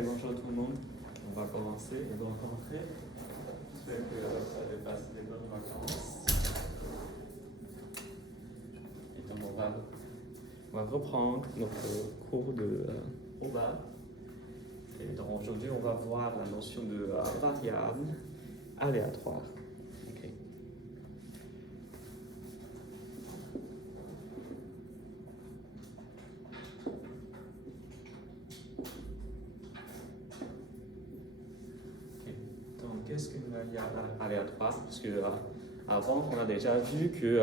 Bonjour tout le monde. On va commencer. Et donc, rentrer. J'espère que vous avez passé des bonnes vacances. Et donc, on va reprendre notre cours de OBA. Et donc, aujourd'hui, on va voir la notion de variable aléatoire. Okay. Qu'est-ce qu'une variable aléatoire? Parce que avant, on a déjà vu que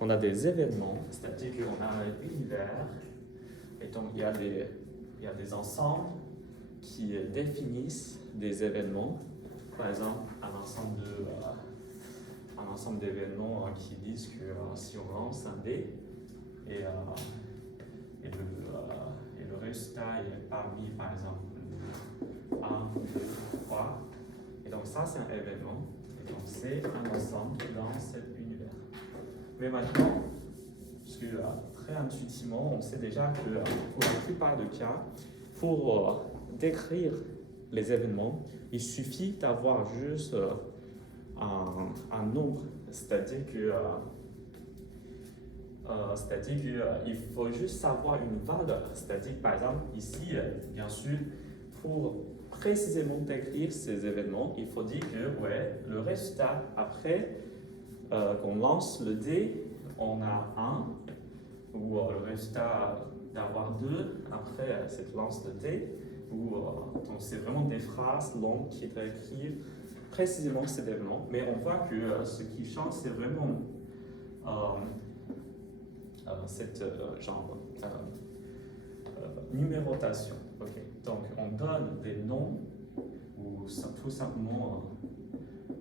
on a des événements, c'est-à-dire qu'on a un univers, et donc il y a des ensembles qui définissent des événements. Par exemple, un ensemble d'événements qui disent que si on lance un dé et le résultat est parmi, par exemple, 1, 2, 3. Et donc ça, c'est un événement. Et donc c'est un ensemble dans cet univers. Mais maintenant, parce que très intuitivement, on sait déjà que pour la plupart des cas, pour décrire les événements, il suffit d'avoir juste un nombre. C'est-à-dire qu'il faut juste savoir une valeur. C'est-à-dire que par exemple, ici, bien sûr, pour précisément décrire ces événements, il faut dire que le résultat, après qu'on lance le dé, on a 1, ou le résultat d'avoir 2 après cette lance de dé, donc c'est vraiment des phrases longues qui décrivent précisément cet événement, mais on voit que ce qui change, c'est vraiment cette numérotation. Okay. Donc on donne des noms ou tout simplement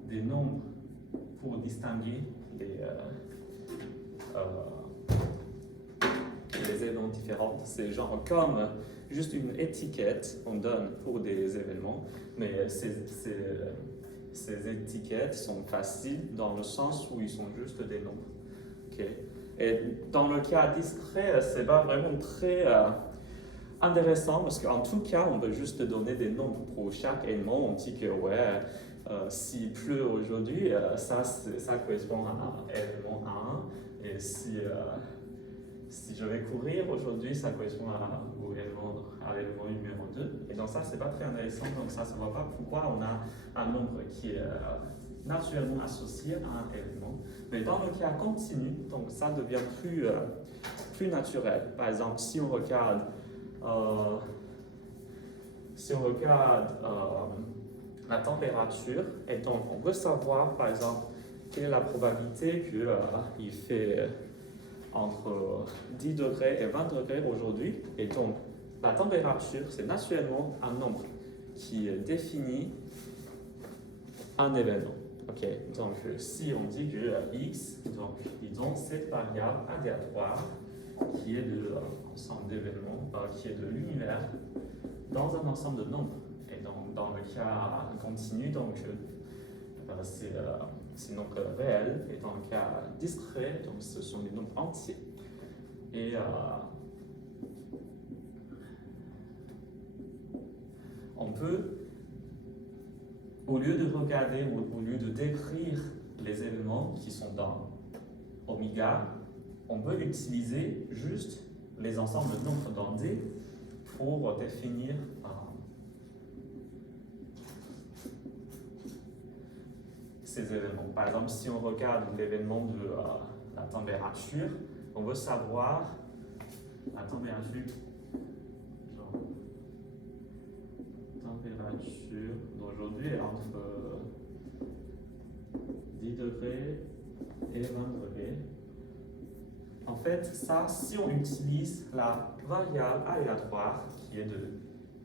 des nombres pour distinguer les événements différents. C'est genre comme juste une étiquette on donne pour des événements, mais ces étiquettes sont faciles dans le sens où ils sont juste des nombres. Okay. Et dans le cas discret, c'est pas vraiment très intéressant parce qu'en tout cas, on veut juste donner des nombres pour chaque élément. On dit que s'il pleut aujourd'hui, ça correspond à élément 1. Et si je vais courir aujourd'hui, ça correspond à l'élément numéro 2. Et donc ça, c'est pas très intéressant. Donc ça ne voit pas pourquoi on a un nombre qui est naturellement associé à un élément. Mais dans le cas continu, donc ça devient plus naturel. Par exemple, si on regarde la température, et donc on veut savoir par exemple quelle est la probabilité qu'il fait entre 10 degrés et 20 degrés aujourd'hui, et donc la température c'est naturellement un nombre qui définit un événement. Okay. Donc si on dit que x, donc disons cette variable aléatoire qui est de l'ensemble d'événements, qui est de l'univers, dans un ensemble de nombres. Et donc, dans le cas continu, donc, c'est donc réel, et dans le cas discret, donc, ce sont des nombres entiers. Et on peut, au lieu de regarder, au lieu de décrire les événements qui sont dans oméga, on peut utiliser juste les ensembles de nombres dans D pour définir ces événements. Par exemple, si on regarde l'événement de la température, on veut savoir la température d'aujourd'hui est entre 10 degrés et 20 degrés. En fait, ça, si on utilise la variable aléatoire qui est de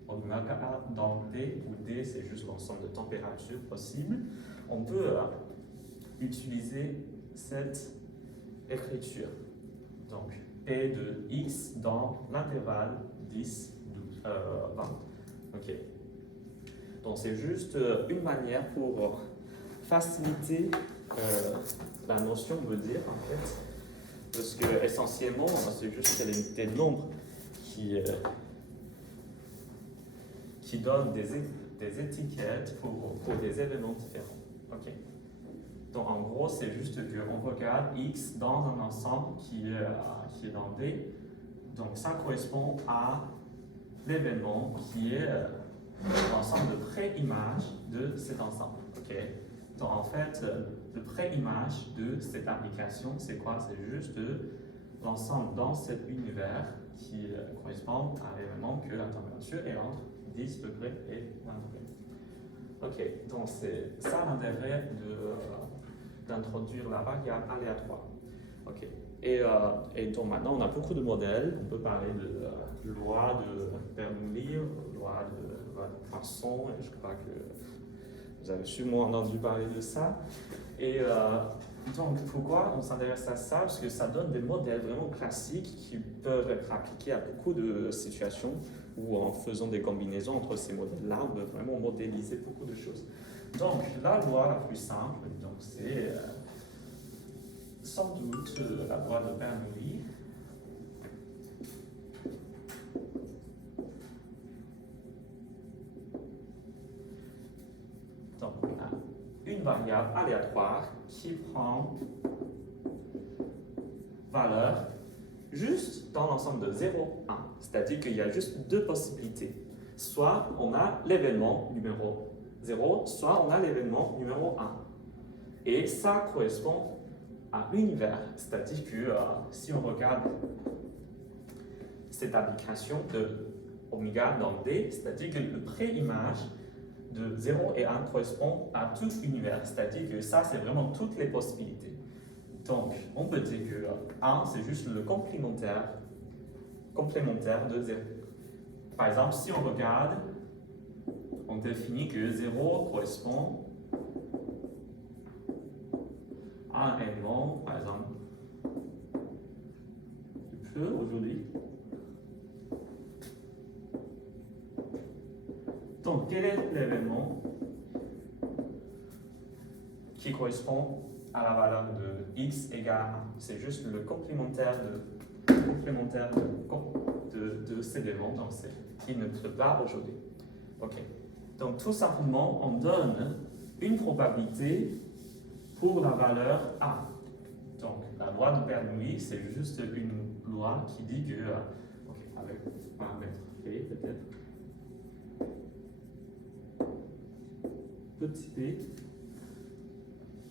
oméga dans D, où D c'est juste l'ensemble de températures possibles, on peut utiliser cette écriture. Donc, P de X dans l'intervalle 10, 12, 20. Ok. Donc, c'est juste une manière pour faciliter la notion, on veut dire, en fait. Parce que essentiellement, c'est juste des nombres qui qui donne des étiquettes pour des événements différents. Ok. Donc en gros, c'est juste qu'on regarde X dans un ensemble qui est dans D. Donc ça correspond à l'événement qui est l'ensemble de pré-images de cet ensemble. Ok. Donc en fait, le pré-image de cette application, c'est quoi? C'est juste l'ensemble dans cet univers qui correspond à l'événement que la température est entre 10 degrés et 20 degrés. Ok, donc c'est ça l'intérêt d'introduire la variable aléatoire. Ok, et donc maintenant on a beaucoup de modèles. On peut parler de loi de Bernoulli, loi de Poisson, et je crois que vous avez sûrement entendu parler de ça. Et donc, pourquoi on s'intéresse à ça? Parce que ça donne des modèles vraiment classiques qui peuvent être appliqués à beaucoup de situations où, en faisant des combinaisons entre ces modèles-là, on peut vraiment modéliser beaucoup de choses. Donc, la loi la plus simple, c'est sans doute la loi de Bernoulli. Donc, on a une variable aléatoire qui prend valeur juste dans l'ensemble de 0, 1. C'est-à-dire qu'il y a juste deux possibilités. Soit on a l'événement numéro 0, soit on a l'événement numéro 1. Et ça correspond à l'univers. C'est-à-dire que si on regarde cette application de oméga dans D, c'est-à-dire que le pré-image de 0 et 1 correspond à tout l'univers, c'est-à-dire que ça, c'est vraiment toutes les possibilités. Donc, on peut dire que 1, c'est juste le complémentaire de 0. Par exemple, si on regarde, on définit que 0 correspond à un élément, par exemple, du feu aujourd'hui. Donc, quel est l'événement qui correspond à la valeur de x égale 1? C'est juste le complémentaire de cet élément, donc il ne pleut pas aujourd'hui. Ok. Donc, tout simplement, on donne une probabilité pour la valeur A. Donc, la loi de Bernoulli, c'est juste une loi qui dit que, avec paramètre P peut-être, petit p.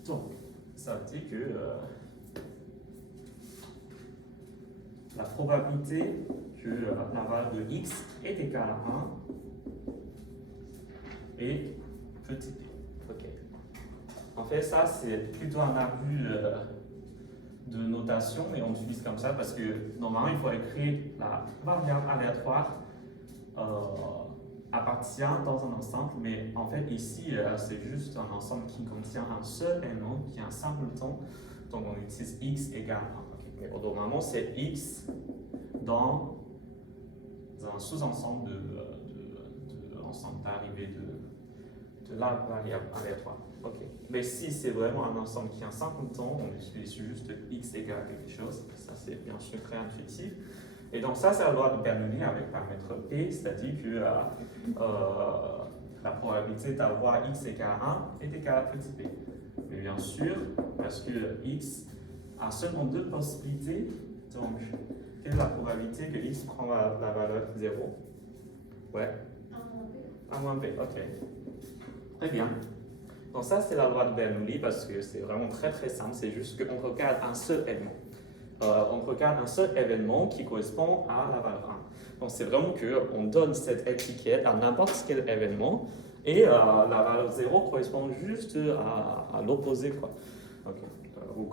Donc, ça veut dire que la probabilité que la valeur de x est égale à 1 est petit p. Ok. En fait, ça, c'est plutôt un abus de notation, mais on l'utilise comme ça parce que normalement, il faut écrire la variable aléatoire appartient dans un ensemble, mais en fait ici c'est juste un ensemble qui contient un seul élément qui est un simpleton, donc on utilise x égale 1. Okay. Mais normalement c'est x dans un sous-ensemble de l'ensemble d'arrivée de la variable aléatoire. Okay. Mais si c'est vraiment un ensemble qui est un simpleton, on utilise juste x égale quelque chose, ça c'est bien sûr très intuitif. Et donc ça, c'est la loi de Bernoulli avec paramètre P, c'est-à-dire que la probabilité d'avoir x égale 1 est égale à petit p. Mais bien sûr, parce que x a seulement deux possibilités, donc quelle est la probabilité que x prend la valeur 0? Ouais. 1 moins p, ok. Très bien. Donc ça, c'est la loi de Bernoulli parce que c'est vraiment très très simple, c'est juste qu'on regarde un seul élément. On regarde un seul événement qui correspond à la valeur 1. Donc c'est vraiment qu'on donne cette étiquette à n'importe quel événement et la valeur 0 correspond juste à l'opposé, quoi. Okay. Ou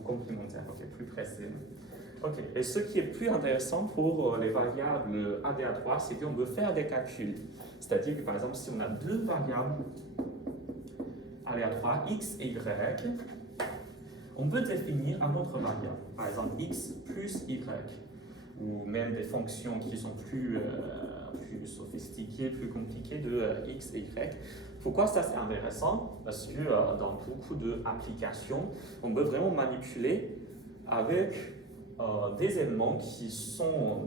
complémentaire, okay, plus précis. Okay. Et ce qui est plus intéressant pour les variables aléatoires, c'est qu'on peut faire des calculs. C'est-à-dire que par exemple, si on a deux variables aléatoires, x et y, on peut définir un autre variable, par exemple x plus y, ou même des fonctions qui sont plus sophistiquées, plus compliquées de x et y. Pourquoi ça c'est intéressant? Parce que dans beaucoup d'applications, on peut vraiment manipuler avec des éléments qui sont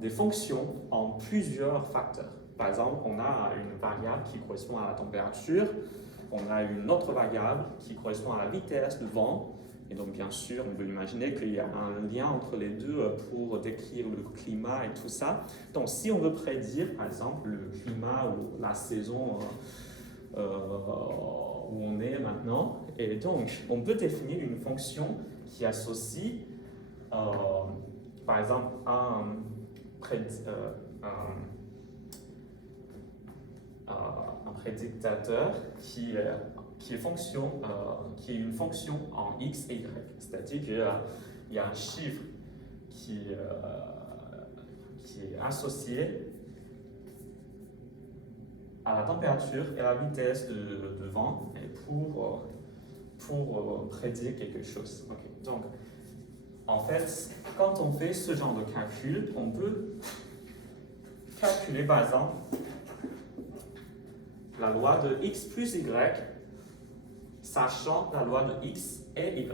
des fonctions en plusieurs facteurs. Par exemple, on a une variable qui correspond à la température, on a une autre variable qui correspond à la vitesse du vent, et donc bien sûr, on peut imaginer qu'il y a un lien entre les deux pour décrire le climat et tout ça. Donc si on veut prédire, par exemple, le climat ou la saison où on est maintenant, et donc on peut définir une fonction qui associe, par exemple, un prédictateur qui est une fonction en x et y. C'est-à-dire qu'il y a un chiffre qui est associé à la température et la vitesse de vent et pour prédire quelque chose. Okay. Donc, en fait, quand on fait ce genre de calcul, on peut calculer par exemple la loi de x plus y, sachant la loi de x et y.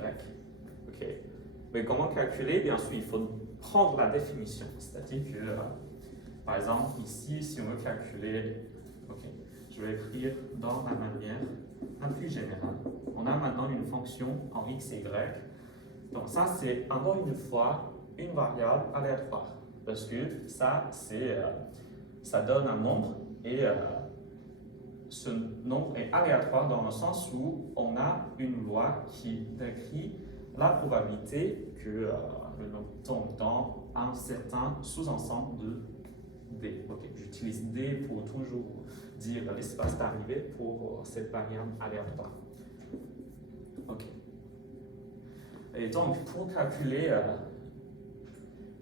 Okay. Mais comment calculer? Bien sûr, il faut prendre la définition. C'est-à-dire que, par exemple, ici, si on veut calculer, je vais écrire dans la manière la plus générale. On a maintenant une fonction en x et y. Donc ça, c'est encore une fois une variable aléatoire. Parce que ça donne un nombre et ce nombre est aléatoire dans le sens où on a une loi qui décrit la probabilité que le nombre tombe dans un certain sous-ensemble de D. Okay. J'utilise D pour toujours dire l'espace d'arrivée pour cette variable aléatoire. Okay. Et donc, pour calculer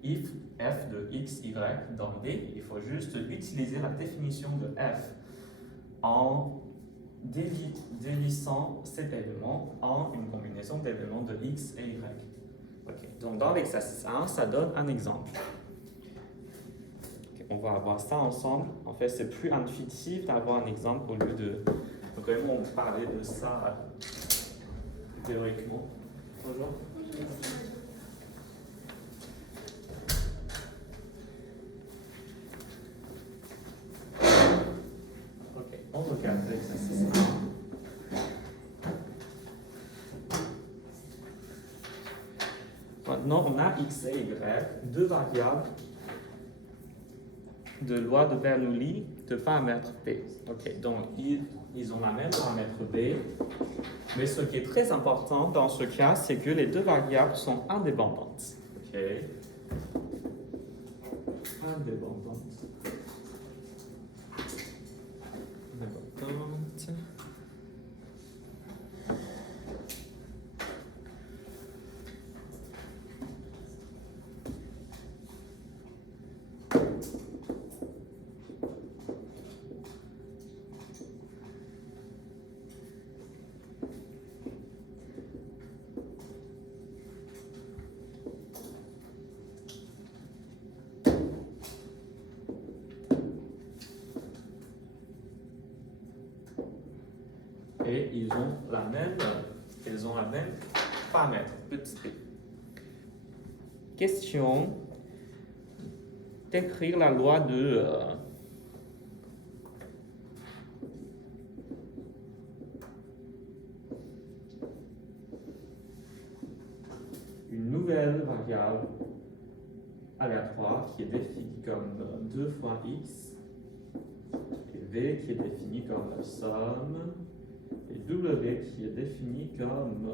if f de x, y dans D, il faut juste utiliser la définition de f en dévissant cet élément en une combinaison d'éléments de x et y. Okay. Donc, dans l'exercice 1, ça donne un exemple. Okay. On va voir ça ensemble. En fait, c'est plus intuitif d'avoir un exemple au lieu de vraiment parler de ça théoriquement. Bonjour. Ok, on regarde l'exercice 1. Maintenant, on a x et y, deux variables de loi de Bernoulli de paramètre B. Ok, donc ils ont la même paramètre B, mais ce qui est très important dans ce cas, c'est que les deux variables sont indépendantes. Ok, indépendantes. Et ils ont la même paramètre, petit p. Question d'écrire la loi de une nouvelle variable aléatoire qui est définie comme 2 fois x et v qui est définie comme la somme et w qui est défini comme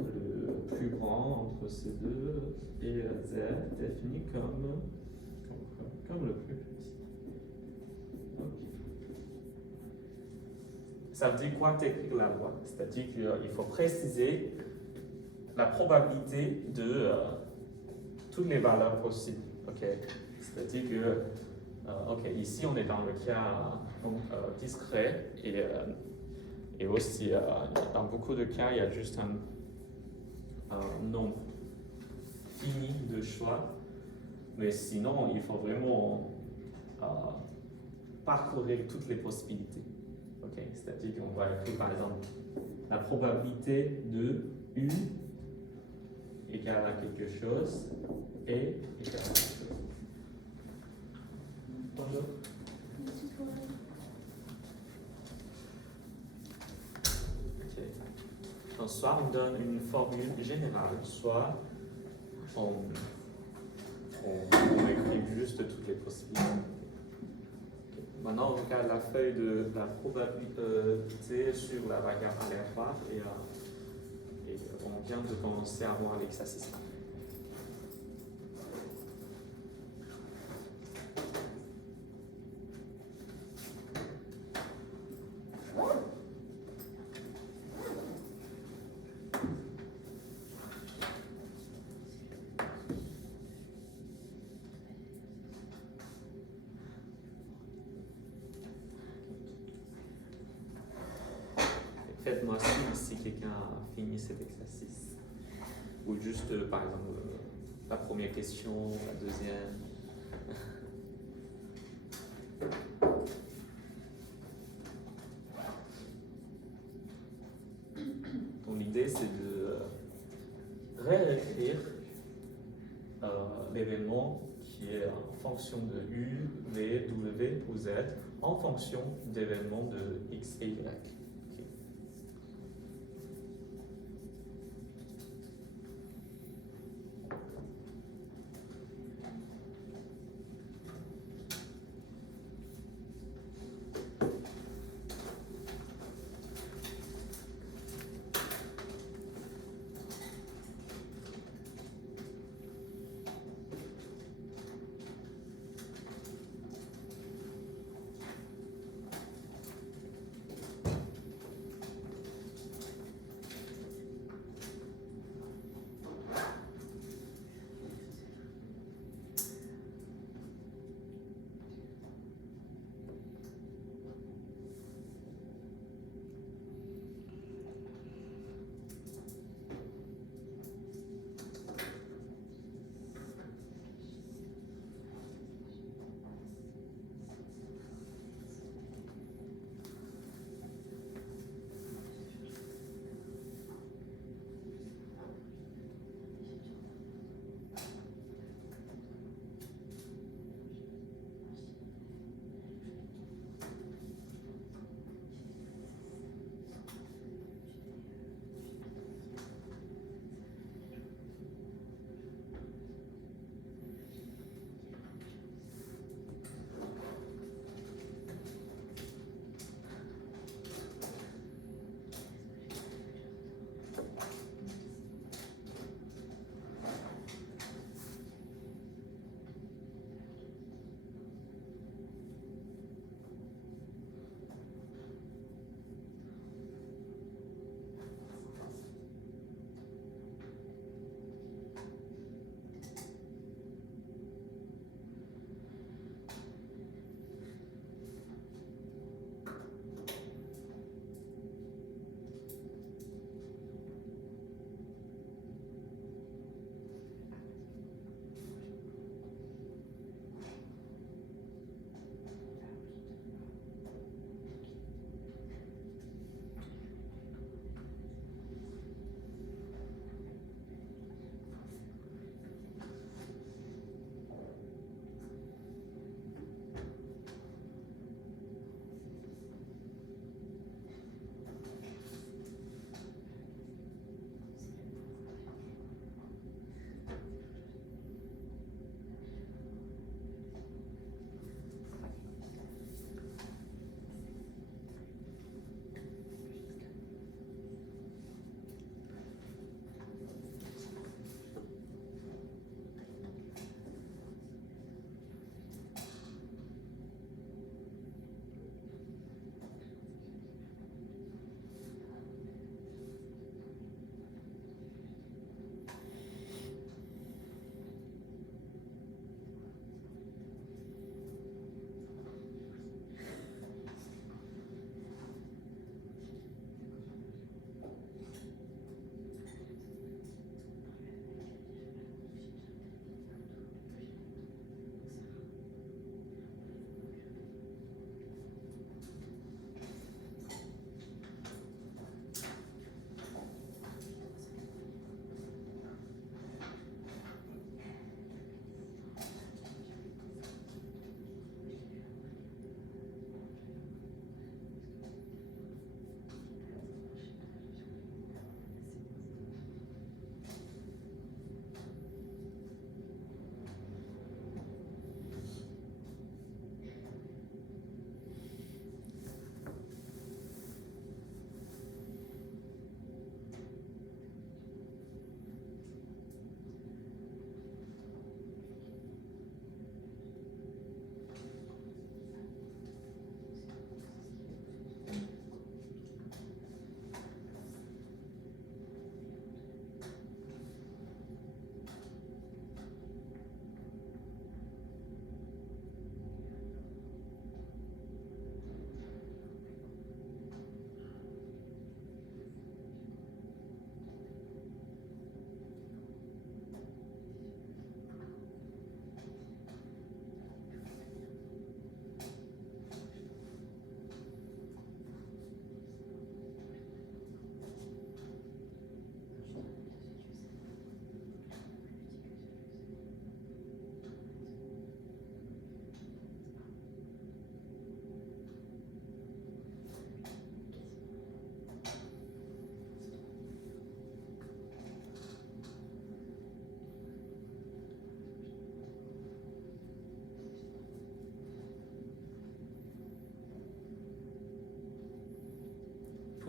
le plus grand entre ces deux et z défini comme le plus petit. Okay. Ça veut dire quoi d'écrire la loi? C'est-à-dire qu'il faut préciser la probabilité de toutes les valeurs possibles. Okay. C'est-à-dire que ici on est dans le cas discret et aussi dans beaucoup de cas il y a juste un nombre fini de choix, mais sinon il faut vraiment parcourir toutes les possibilités. Okay. C'est-à-dire qu'on va écrire par exemple la probabilité de U égale à quelque chose et égale à quelque chose. d'autre? Ok. Donc, soit on donne une formule générale, soit on écrit juste toutes les possibilités. Ok. Maintenant, on regarde la feuille de la probabilité sur la variable aléatoire et on vient de commencer à voir l'exercice. Faites-moi signe si quelqu'un a fini cet exercice. Ou juste, par exemple, la première question, la deuxième. Donc l'idée, c'est de réécrire l'événement qui est en fonction de U, V, W ou Z en fonction d'événements de X et Y. Ok.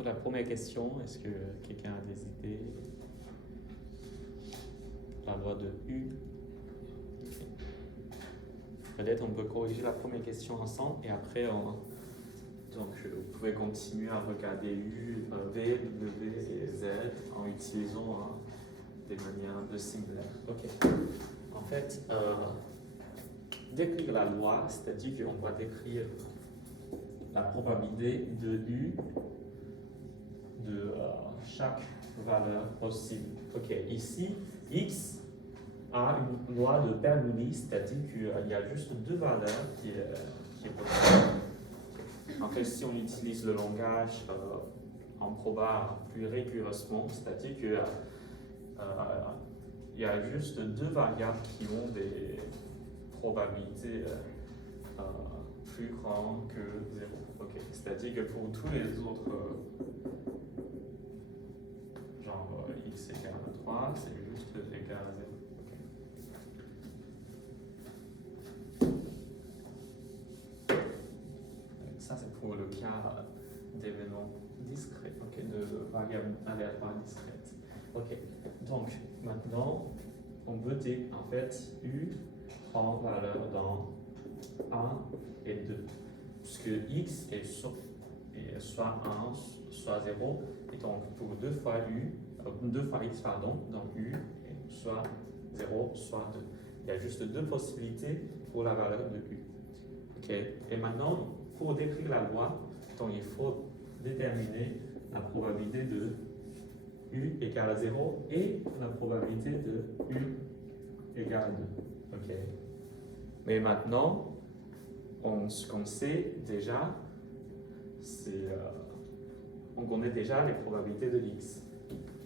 la première question, est-ce que quelqu'un a des idées? La loi de U. Okay. Peut-être on peut corriger la première question ensemble et après donc vous pouvez continuer à regarder U, V, W et Z en utilisant des manières de similaires. Ok. En fait, décrire la loi, c'est-à-dire qu'on doit décrire la probabilité de U de chaque valeur possible. Ok, ici, X a une loi de Bernoulli, c'est-à-dire qu'il y a juste deux valeurs qui est possible. En fait, si on utilise le langage en proba plus rigoureusement, c'est-à-dire qu'il y a juste deux variables qui ont des probabilités plus grandes que 0. Okay. C'est-à-dire que pour tous les autres, genre x égale à 3, c'est juste égal à 0. Okay. Ça, c'est pour le cas d'événements discrets, okay, de variables aléatoires discrètes. Ok, donc maintenant, on veut dire en fait U prend valeur dans 1 et 2, puisque x est soit 1, soit 0, et donc pour 2 fois x, pardon, donc U est soit 0, soit 2. Il y a juste deux possibilités pour la valeur de U. Okay. Et maintenant, pour décrire la loi, donc il faut déterminer la probabilité de U égale à 0 et la probabilité de U égale à 2. Okay. Mais maintenant, ce qu'on sait déjà, c'est on connaît déjà les probabilités de x.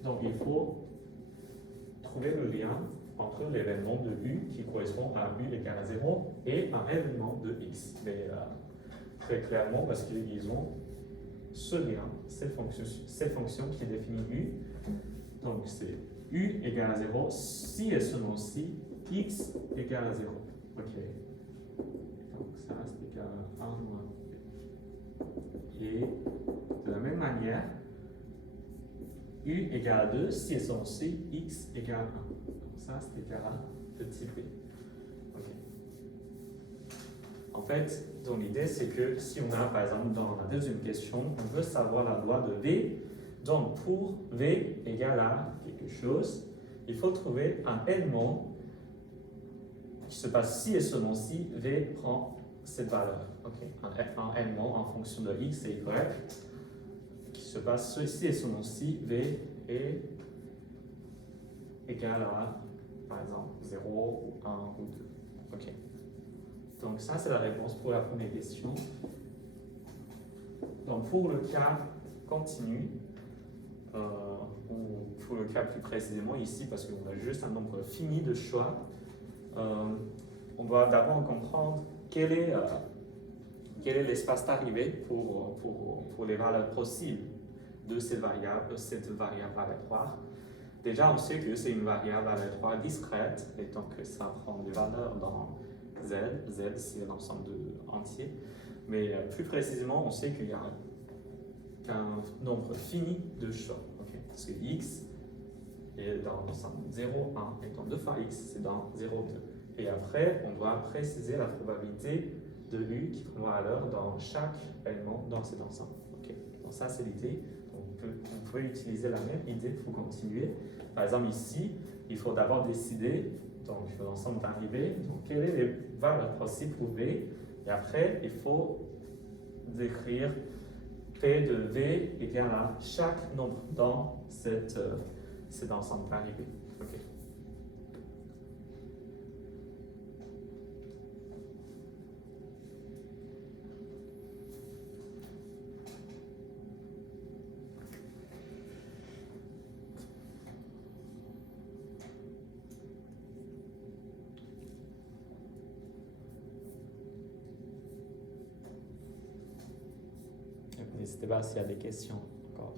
Donc il faut trouver le lien entre l'événement de U qui correspond à U égale à 0 et un événement de x. Mais très clairement, parce qu'ils ont ce lien, cette fonction qui définit U. Donc c'est U égale à 0 si et seulement si x égale à 0. Ok. Donc ça c'est égal à 1 moins B. Et de la même manière, U égale à 2 si et seulement si x égale à 1. Donc ça c'est égal à petit b. Okay. En fait, donc l'idée c'est que si on a par exemple dans la deuxième question, on veut savoir la loi de V. Donc pour V égale à quelque chose, il faut trouver un élément qui se passe si et seulement si V prend cette valeur. Okay. Un élément en fonction de x et y qui se passe si et seulement si V est égal à, par exemple, 0 ou 1 ou 2. Okay. Donc ça, c'est la réponse pour la première question. Donc pour le cas continu, ou pour le cas plus précisément ici, parce qu'on a juste un nombre fini de choix, on doit d'abord comprendre quel est l'espace d'arrivée pour les valeurs possibles de cette variable aléatoire. Déjà, on sait que c'est une variable aléatoire discrète, et donc ça prend des valeurs dans Z. Z, c'est l'ensemble entier. Mais plus précisément, on sait qu'il y a qu'un nombre fini de choix. Okay. Parce que x est dans l'ensemble 0, 1, et donc 2 fois x, c'est dans 0, 2. Et après, on doit préciser la probabilité de U qui prend valeur dans chaque élément dans cet ensemble. Okay. Donc ça, c'est l'idée. On peut utiliser la même idée pour continuer. Par exemple, ici, il faut d'abord décider donc l'ensemble d'arrivée, donc quelles sont les valeurs possibles pour V, et après, il faut décrire P de V égale à chaque nombre dans cet ensemble d'arrivée. Okay. N'hésitez pas s'il y a des questions encore.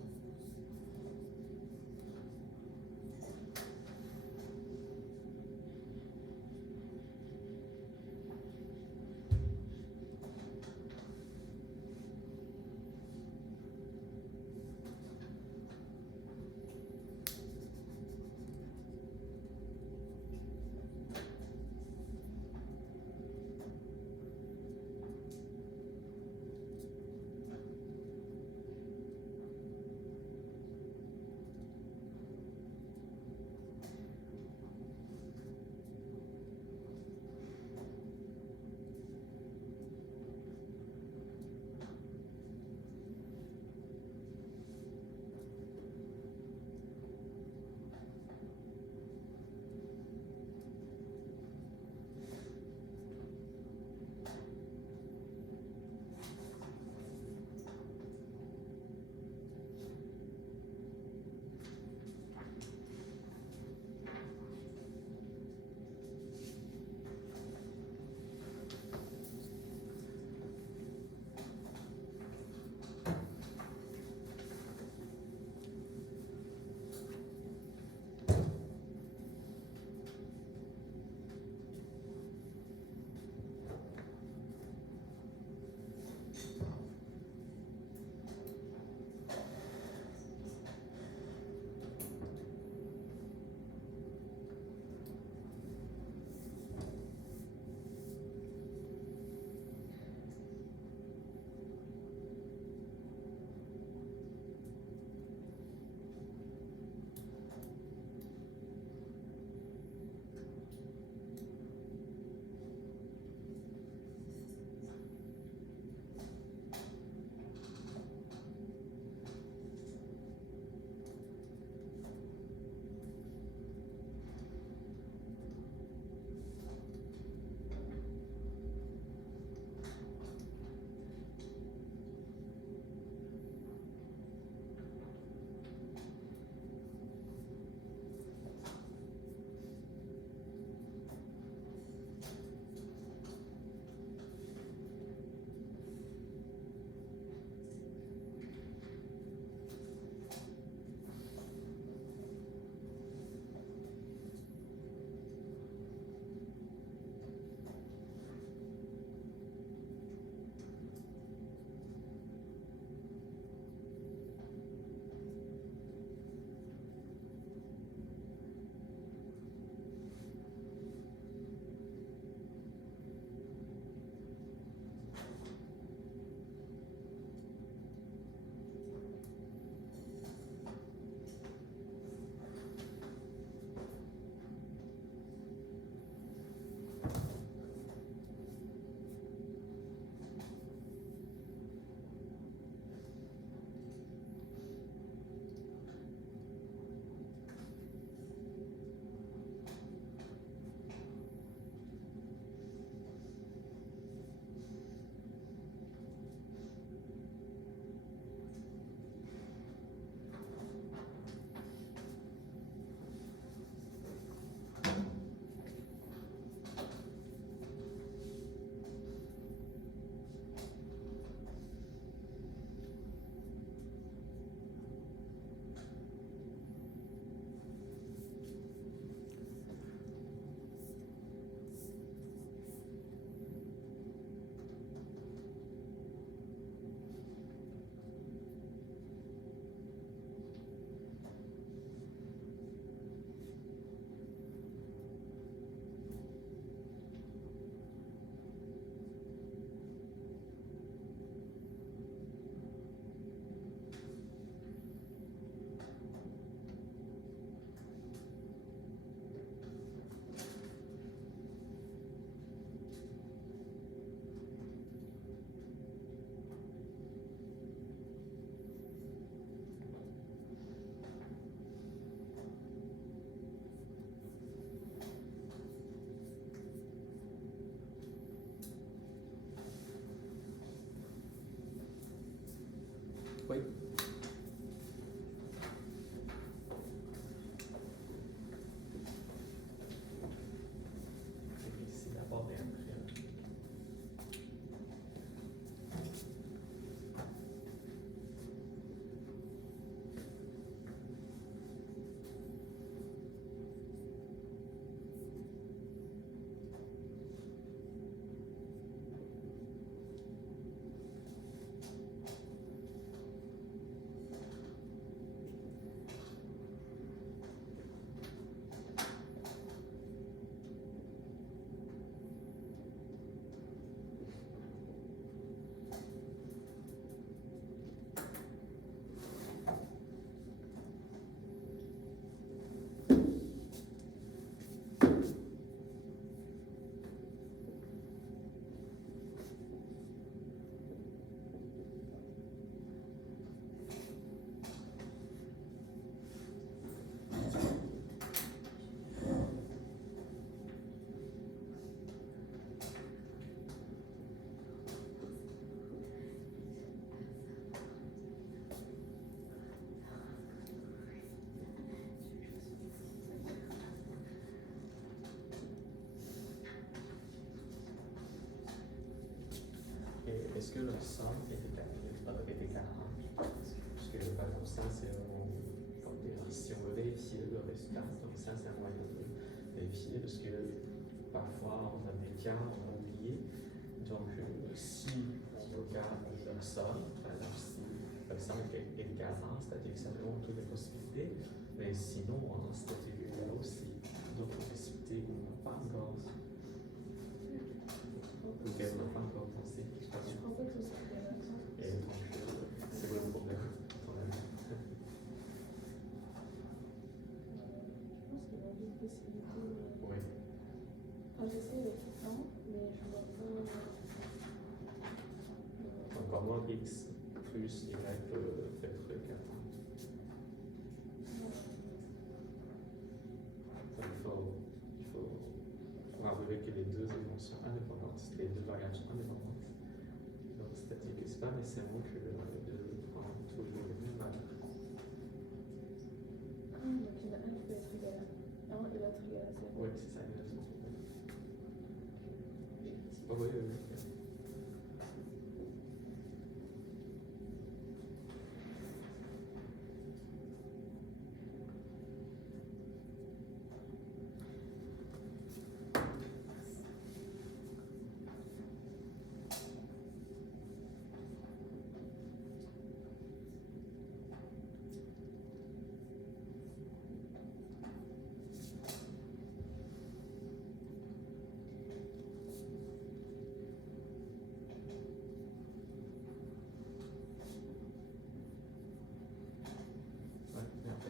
est-ce que leur somme est égale à 1? Parce que par exemple, ça, c'est si on veut vérifier le résultat, donc ça, c'est un moyen de vérifier, parce que parfois, on a des cas, on a oublié. Donc, si on regarde leur somme, par exemple, si leur somme est égale à 1, c'est-à-dire que ça nous montre toutes les possibilités, mais sinon, c'est-à-dire qu'il y a aussi d'autres possibilités qu'on n'a pas encore, auxquelles on n'a pas encore pensé. Je pensais que ce serait bien. Et donc, c'est quoi le problème? Oui. Enfin, j'essaie de tout le temps, mais je vois pas. Encore moins x plus y peut être 4. Il faut avouer que les deux éléments sont indépendantes, les deux variables sont indépendantes. Donc, c'est-à-dire que ce n'est pas nécessairement que les deux prennent toujours les mêmes valeurs. Donc, il y en a un qui peut être égal à 1 et l'autre égal à 0. Oui, c'est ça, exactement. Oui, oui, oui.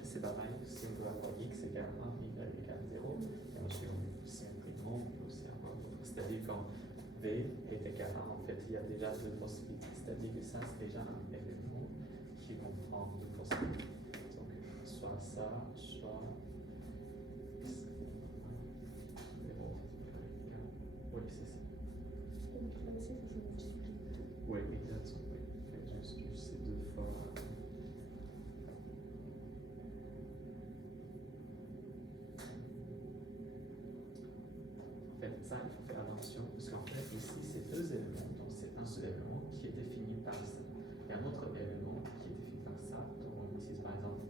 C'est pareil, si on veut avoir x égale 1, y égale 0, et ensuite si on prie grand, on peut aussi avoir d'autres. C'est-à-dire quand v est égal à 1, en fait, il y a déjà deux possibilités. C'est-à-dire que ça, c'est déjà un élément qui comprend deux possibilités. Donc, soit ça, soit x égale 1, 0 égale 1. Oui, c'est ça. Donc, là aussi, ça se multiplie. Oui, exactement. Juste ces deux fois. En fait, ça, il faut faire attention, parce qu'en fait, ici, c'est deux éléments. Donc, c'est un seul élément qui est défini par ça. Et un autre élément qui est défini par ça. Donc, on utilise par exemple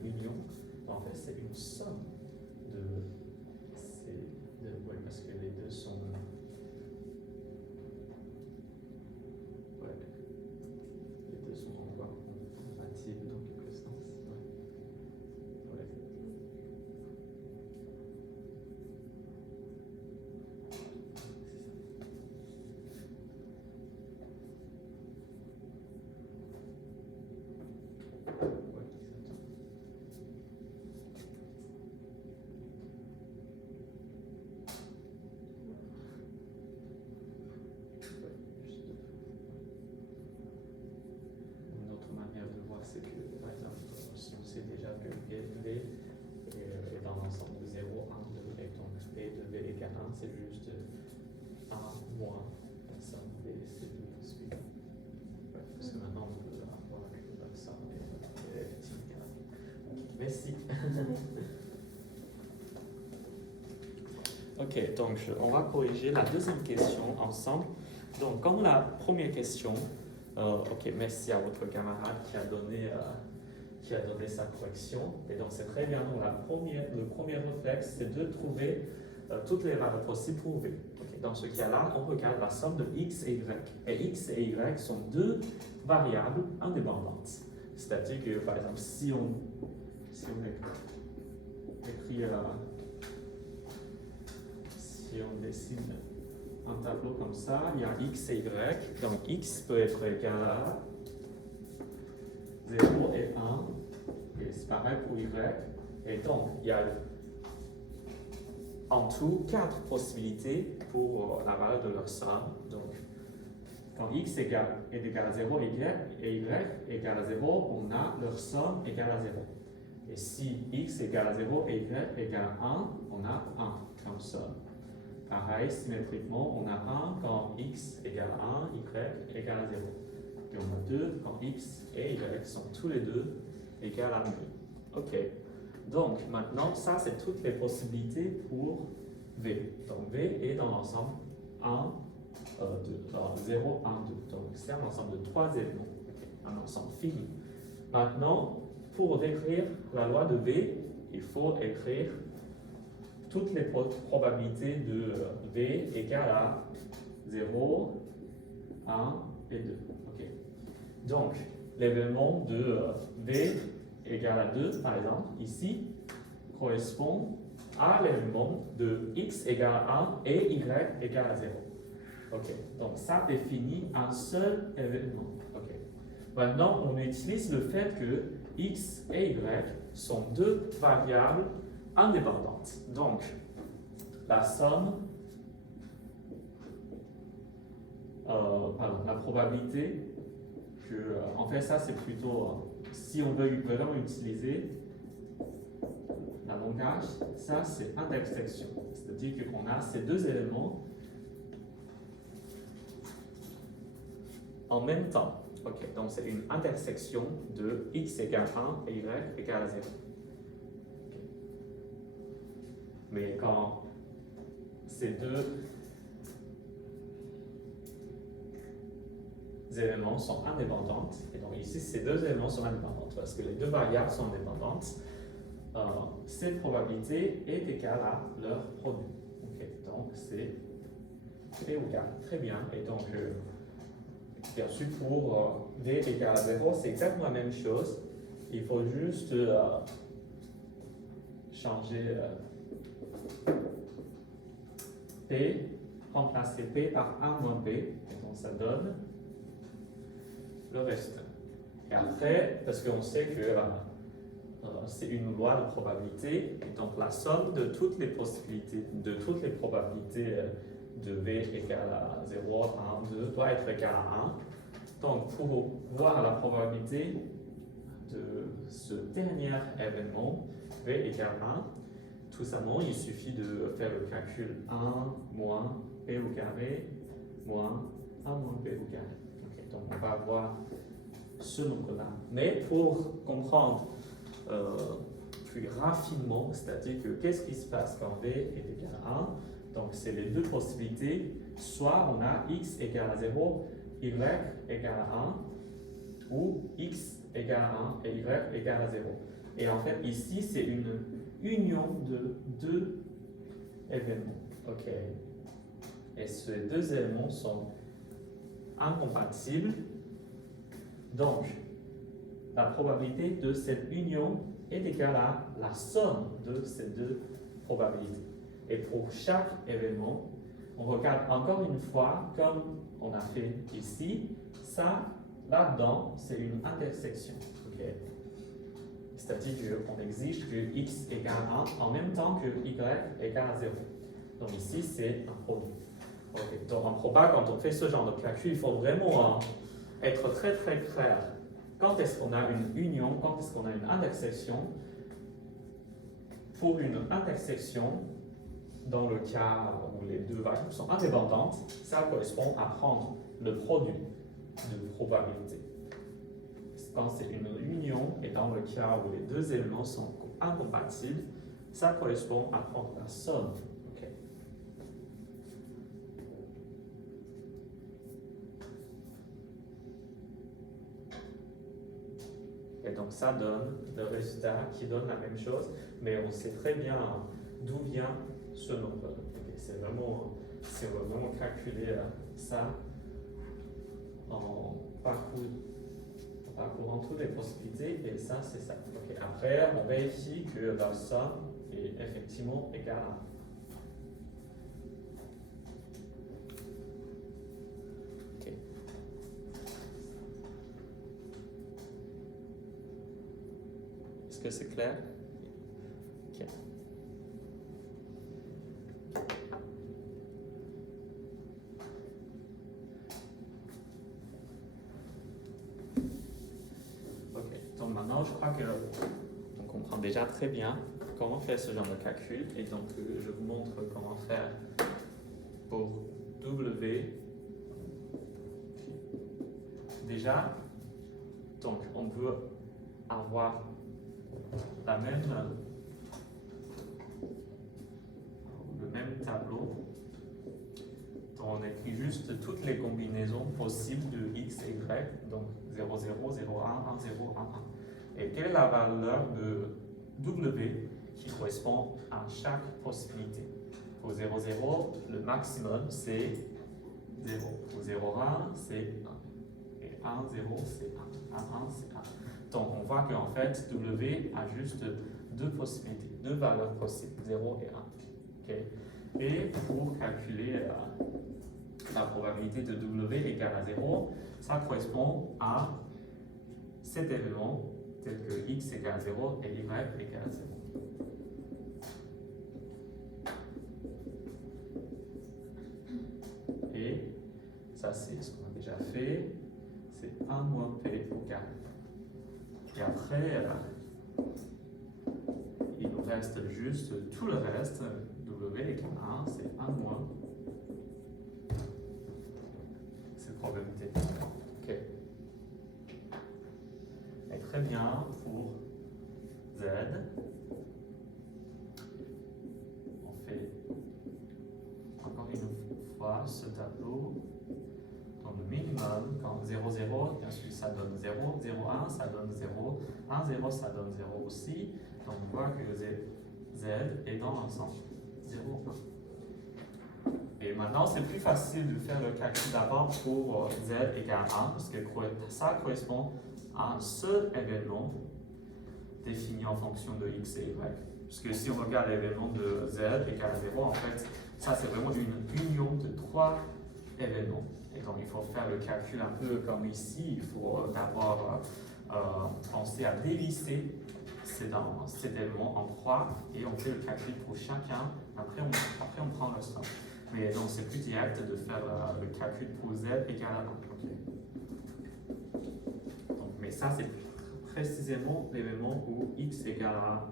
une union. Donc, en fait, c'est une somme de ces deux. Oui, parce que les deux sont. Ouais. Les deux sont encore compatibles dans quelque sens. Ouais. Ouais. Une autre manière de voir, c'est que, par exemple, si on sait déjà que V est dans l'ensemble de 0, 1, 2, et donc V de V égale 1, c'est juste 1 moins la somme de ces deux possibilités. Ouais, parce que maintenant, on peut avoir que la somme est effectivement. Merci. Ok, donc on va corriger la deuxième question ensemble. Donc, comme la première question, ok, merci à votre camarade qui a donné sa correction. Et donc, c'est très bien. Donc, le premier réflexe, c'est de trouver toutes les valeurs possibles pour V. Okay. Dans ce cas-là, on regarde la somme de x et y. Et x et y sont deux variables indépendantes. C'est-à-dire que, par exemple, si on écrit, si on dessine un tableau comme ça, il y a x et y. Donc, x peut être égal à 0 et 1. Et c'est pareil pour y. Et donc, il y a en tout 4 possibilités pour la valeur de leur somme. Donc, quand x est égal à 0 et y égale à 0, on a leur somme égale à 0. Et si x égale à 0 et y égale à 1, on a 1 comme somme. Pareil, symétriquement, on a 1 quand x égale à 1, y égale à 0. Et on a 2 quand x et y sont tous les deux égales à 2. Ok. Donc, maintenant, ça, c'est toutes les possibilités pour V. Donc, V est dans l'ensemble 1, Alors 0, 1, 2. Donc c'est un ensemble de 3 éléments, un ensemble fini. Maintenant, pour décrire la loi de V, il faut écrire toutes les probabilités de V égale à 0, 1 et 2. Okay. Donc, l'événement de V égale à 2, par exemple, ici, correspond à l'événement de X égale à 1 et Y égale à 0. Okay. Donc, ça définit un seul événement. Okay. Maintenant, on utilise le fait que X et Y sont deux variables indépendantes. Donc, la somme, la probabilité que, en fait, ça c'est plutôt, si on veut vraiment utiliser la langage, ça c'est intersection. C'est-à-dire qu'on a ces deux éléments en même temps. Ok, donc c'est une intersection de x égale 1 et y égale 0. Okay. Mais quand ces deux éléments sont indépendants, et donc ici ces deux éléments sont indépendants parce que les deux variables sont indépendantes, cette probabilité est égale à leur produit. Okay, donc c'est P égale. Très bien. Et donc, bien sûr, pour V égale à 0, c'est exactement la même chose. Il faut juste changer P, remplacer P par 1 moins P, et donc ça donne le reste. Et après, parce qu'on sait que c'est une loi de probabilité, et donc la somme de toutes les possibilités, de toutes les probabilités de V égale à 0, 1, 2 doit être égal à 1. Donc, pour voir la probabilité de ce dernier événement, V égale 1, tout simplement, il suffit de faire le calcul 1 moins P au carré moins 1 moins P au carré. Okay, donc, on va avoir ce nombre-là. Mais pour comprendre plus rapidement, c'est-à-dire que qu'est-ce qui se passe quand V est égal à 1, donc c'est les deux possibilités, soit on a X égale à 0, Y égale à 1, ou X égale à 1 et Y égale à 0. Et en fait, ici, c'est une union de deux événements. Ok. Et ces deux éléments sont incompatibles. Donc, la probabilité de cette union est égale à la somme de ces deux probabilités. Et pour chaque événement, on regarde encore une fois, comme on a fait ici, ça, là-dedans, c'est une intersection. Okay. C'est-à-dire qu'on exige que x égale 1 en même temps que y égale à 0. Donc ici, c'est un produit. Okay. Donc en proba, quand on fait ce genre de calcul, il faut vraiment être très très clair. Quand est-ce qu'on a une union, quand est-ce qu'on a une intersection? Pour une intersection, dans le cas où les deux variables sont indépendantes, ça correspond à prendre le produit de probabilité. Quand c'est une union, et dans le cas où les deux éléments sont incompatibles, ça correspond à prendre la somme. Okay. Et donc ça donne le résultat qui donne la même chose, mais on sait très bien d'où vient ce nombre. Okay. C'est vraiment, si on veut vraiment calculer ça en parcourant toutes les possibilités, et ça, c'est ça. Okay. Après, on vérifie que la somme est effectivement égale à 1. Okay. Est-ce que c'est clair? Okay. Donc maintenant, je crois qu'on comprend déjà très bien comment faire ce genre de calcul. Et donc, je vous montre comment faire pour W. Déjà, donc on veut avoir le même tableau. Donc, on écrit juste toutes les combinaisons possibles de x et y, donc 0, 0, 0, 1, 1, 0, 1, 1. Et quelle est la valeur de w qui correspond à chaque possibilité? Pour 0, 0, le maximum c'est 0. Pour 0, 1, c'est 1. Et 1, 0, c'est 1. 1, 1, c'est 1. Donc on voit qu'en fait, w a juste deux possibilités, deux valeurs possibles, 0 et 1. Okay. Et pour calculer la probabilité de w égale à 0, ça correspond à cet événement tel que x égale à 0 et y égale à 0. Et ça, c'est ce qu'on a déjà fait, c'est 1 moins p au carré. Et après, il nous reste juste tout le reste. W égale 1, c'est 1 moins cette probabilité. Ok. Et très bien, pour Z, on fait encore une fois ce tableau. Dans le minimum, quand 0, 0, bien sûr ça donne 0, 0, 1, ça donne 0, 1, 0, ça donne 0 aussi. Donc on voit que Z est dans l'ensemble. 0, 1. Et maintenant, c'est plus facile de faire le calcul d'avant pour Z égale 1, parce que ça correspond à un seul événement défini en fonction de x et y. Parce que si on regarde l'événement de Z égale 0, en fait, ça c'est vraiment une union de 3 événements. Et donc il faut faire le calcul un peu comme ici, il faut d'abord penser à délisser cet élément en 3 et on fait le calcul pour chacun, après on prend le somme. Mais donc c'est plus direct de faire le calcul pour Z égale à 1. Okay. Donc, mais ça c'est précisément l'événement où x égale à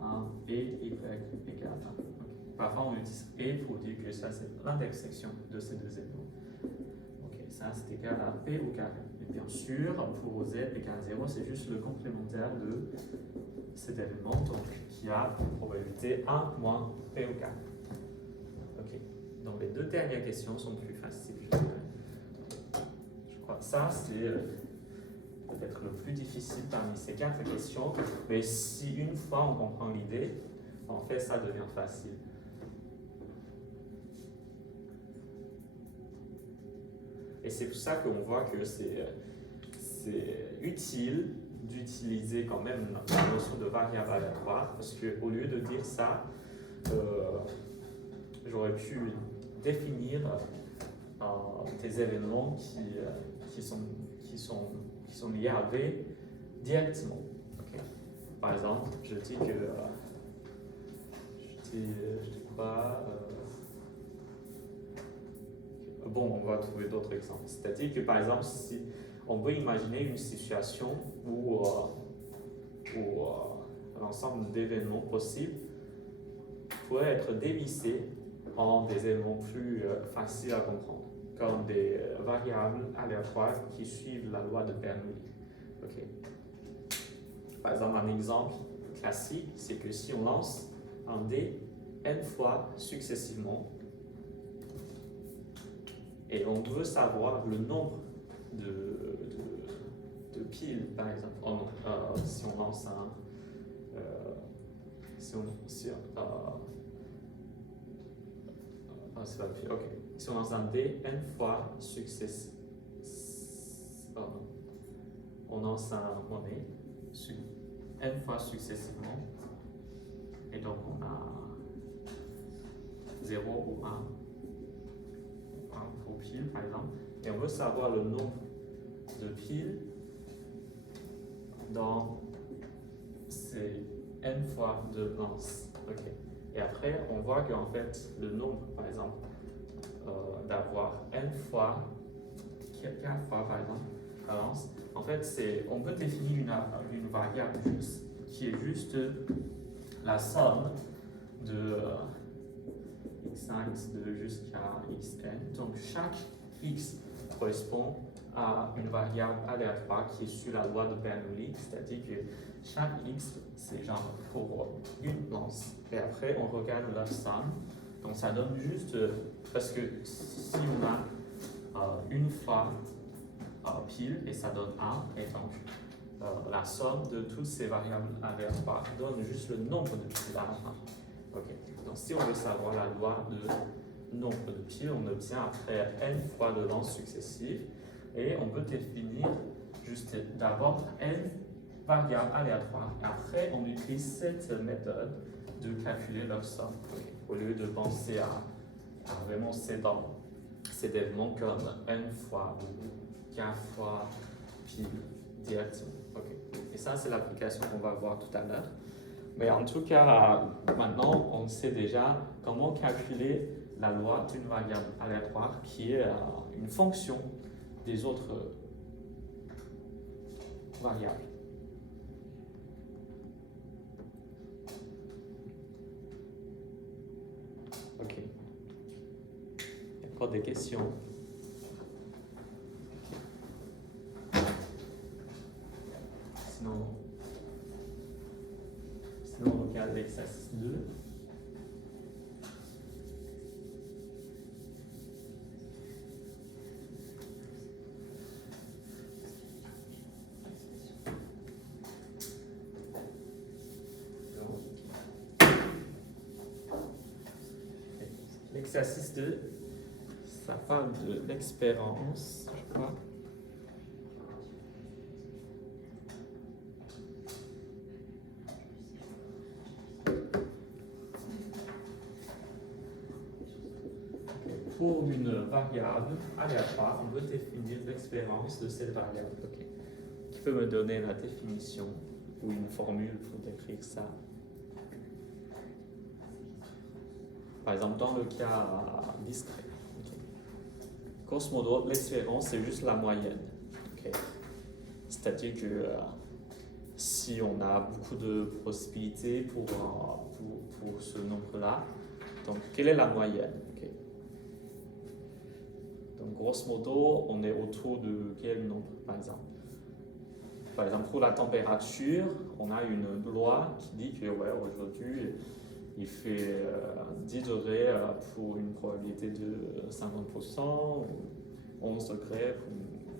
1 et y égale à 1. Okay. Parfois on utilise et pour dire que ça c'est l'intersection de ces deux éléments. Okay. Ça c'est égal à p au carré. Et bien sûr pour z égale à 0 c'est juste le complémentaire de cet événement donc, qui a une probabilité 1 moins p au carré. Ok. Donc les deux dernières questions sont plus faciles. Je crois que ça c'est peut-être le plus difficile parmi ces 4 questions, mais si une fois on comprend l'idée, en fait ça devient facile. Et c'est pour ça qu'on voit que c'est utile d'utiliser quand même la notion de variable aléatoire, parce qu'au lieu de dire ça, j'aurais pu définir des événements qui sont liés à V directement. Okay. Par exemple, je dis que bon, on va trouver d'autres exemples. C'est-à-dire que par exemple, si on peut imaginer une situation où l'ensemble d'événements possibles pourrait être dévissé en des éléments plus faciles à comprendre, comme des variables aléatoires qui suivent la loi de Bernoulli. Okay. Par exemple, un exemple classique, c'est que si on lance un dé n fois successivement, et on veut savoir le nombre de piles, par exemple. Si on lance un... c'est pas pile, ok. Si on lance un dé n fois successivement, on lance un monnaie n fois successivement, et donc on a 0 ou 1. Pour piles par exemple, et on veut savoir le nombre de piles dans ces n fois de lance. Okay. Et après, on voit qu'en fait, le nombre, par exemple, d'avoir n fois, 4 fois par exemple, la lance, en fait, on peut définir une variable qui est juste la somme de x1, x2 jusqu'à xn. Donc chaque x correspond à une variable aléatoire qui est sur la loi de Bernoulli, c'est-à-dire que chaque x c'est genre pour une lance. Et après on regarde leur somme. Donc ça donne juste, parce que si on a une fois pile et ça donne 1, et donc la somme de toutes ces variables aléatoires donne juste le nombre de piles à 1. Okay. Donc si on veut savoir la loi de nombre de piles, on obtient après n fois de length successive et on peut définir juste d'abord n variables aléatoires. Après, on utilise cette méthode de calculer leur somme au lieu de penser à vraiment cet événement comme n fois ou k fois pile directement. Okay. Et ça, c'est l'application qu'on va voir tout à l'heure. Mais en tout cas, maintenant, on sait déjà comment calculer la loi d'une variable aléatoire qui est une fonction des autres variables. Ok. Il y a encore des questions? Sinon on regarde l'exercice 2. L'exercice 2, ça parle de l'expérience, je crois. Pour une variable aléatoire, on veut définir l'expérience de cette variable. Okay. Qui peut me donner la définition ou une formule pour décrire ça? Par exemple, dans le cas discret. Okay. Grosso modo, l'expérience, c'est juste la moyenne. Okay. C'est-à-dire que si on a beaucoup de possibilités pour ce nombre-là, donc quelle est la moyenne? Okay. Donc, grosso modo, on est autour de quel nombre, par exemple? Par exemple, pour la température, on a une loi qui dit que ouais, aujourd'hui, il fait 10 degrés pour une probabilité de 50%, ou 11 degrés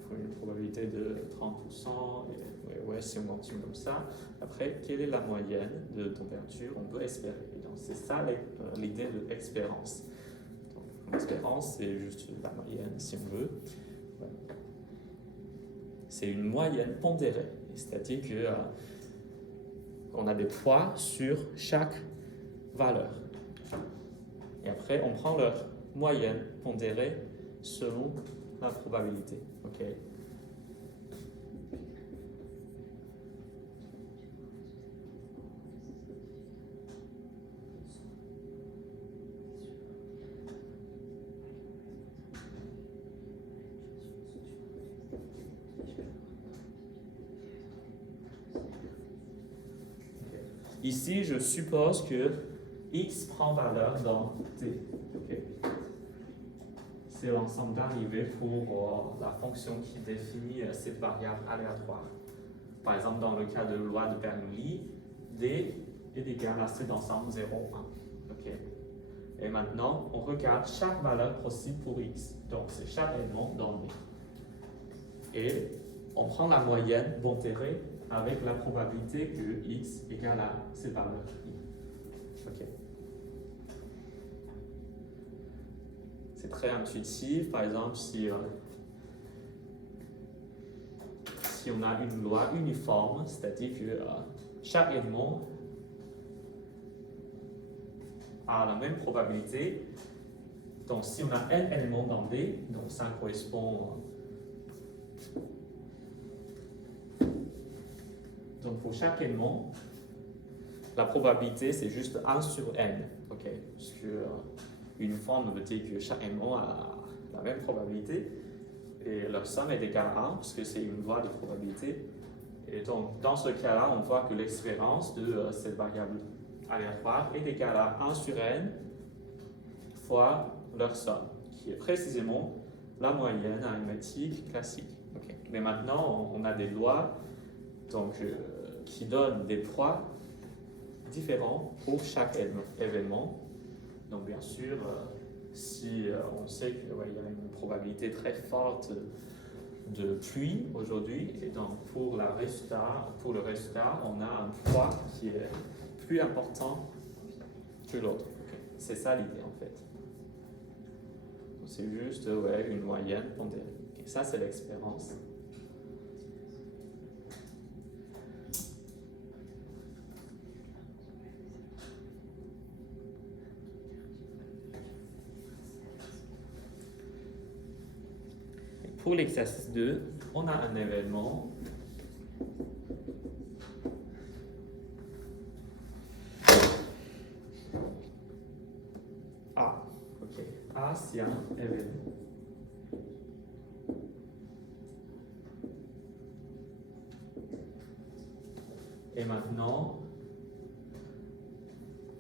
pour une probabilité de 30%, et ouais, si on continue comme ça. Après, quelle est la moyenne de température on peut espérer? Donc, c'est ça l'idée de l'expérience. L'expérience, c'est juste la moyenne, si on veut. Ouais. C'est une moyenne pondérée, c'est-à-dire que on a des poids sur chaque valeur. Et après, on prend leur moyenne pondérée selon la probabilité. Okay. Ici, je suppose que x prend valeur dans t. Okay. C'est l'ensemble d'arrivées pour la fonction qui définit cette variable aléatoire. Par exemple, dans le cas de loi de Bernoulli, d est égal à cet ensemble 0, 1. Okay. Et maintenant, on regarde chaque valeur possible pour x. Donc, c'est chaque élément dans d. Et on prend la moyenne pondérée avec la probabilité que x égale à cette valeur i. Okay. C'est très intuitif. Par exemple, si on a une loi uniforme, c'est-à-dire que chaque élément a la même probabilité. Donc, si on a n éléments dans D, donc ça correspond. Donc, pour chaque élément, la probabilité, c'est juste 1 sur n. Okay? Parce que une forme veut dire que chaque élément a la même probabilité. Et leur somme est égale à 1, parce que c'est une loi de probabilité. Et donc, dans ce cas-là, on voit que l'expérience de cette variable aléatoire est égale à 1 sur n fois leur somme, qui est précisément la moyenne arithmétique classique. Okay. Mais maintenant, on a des lois donc, qui donnent des poids différents pour chaque événement. Donc bien sûr, si on sait qu'il y a une probabilité très forte de pluie aujourd'hui, et donc pour le résultat, on a un poids qui est plus important que l'autre. Okay. C'est ça l'idée en fait. C'est juste une moyenne pondérée. Okay. Ça c'est l'expérience. Pour l'exercice 2, on a un événement A. Okay. A, c'est un événement. Et maintenant,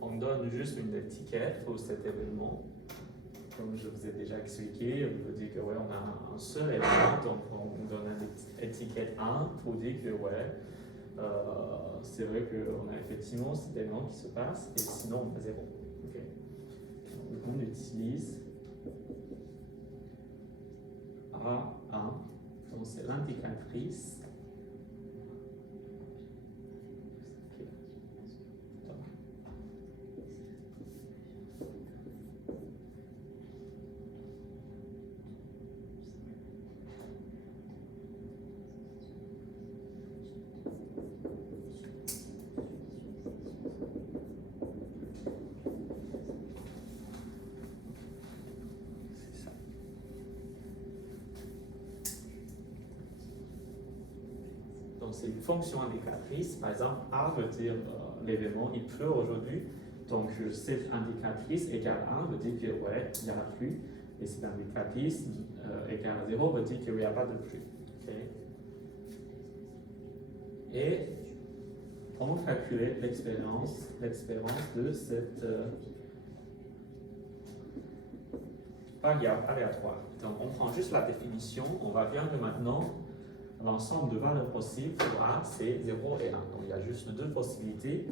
on donne juste une étiquette pour cet événement. Comme je vous ai déjà expliqué, on veut dire que on a un seul événement, donc on donne une étiquette 1 pour dire que c'est vrai qu'on a effectivement cet événement qui se passe, et sinon on a 0. Okay. Donc on utilise A1, donc c'est l'indicatrice. C'est une fonction indicatrice. Par exemple, A veut dire l'événement il pleut aujourd'hui. Donc cette indicatrice égale 1 veut dire qu'il n'y aura plus. Et cette indicatrice égale 0 veut dire qu'il n'y a pas de pluie. Okay. Et comment calculer l'expérience de cette variable aléatoire? Donc on prend juste la définition. On va voir que maintenant l'ensemble de valeurs possibles pour A, c'est 0 et 1. Donc il y a juste deux possibilités.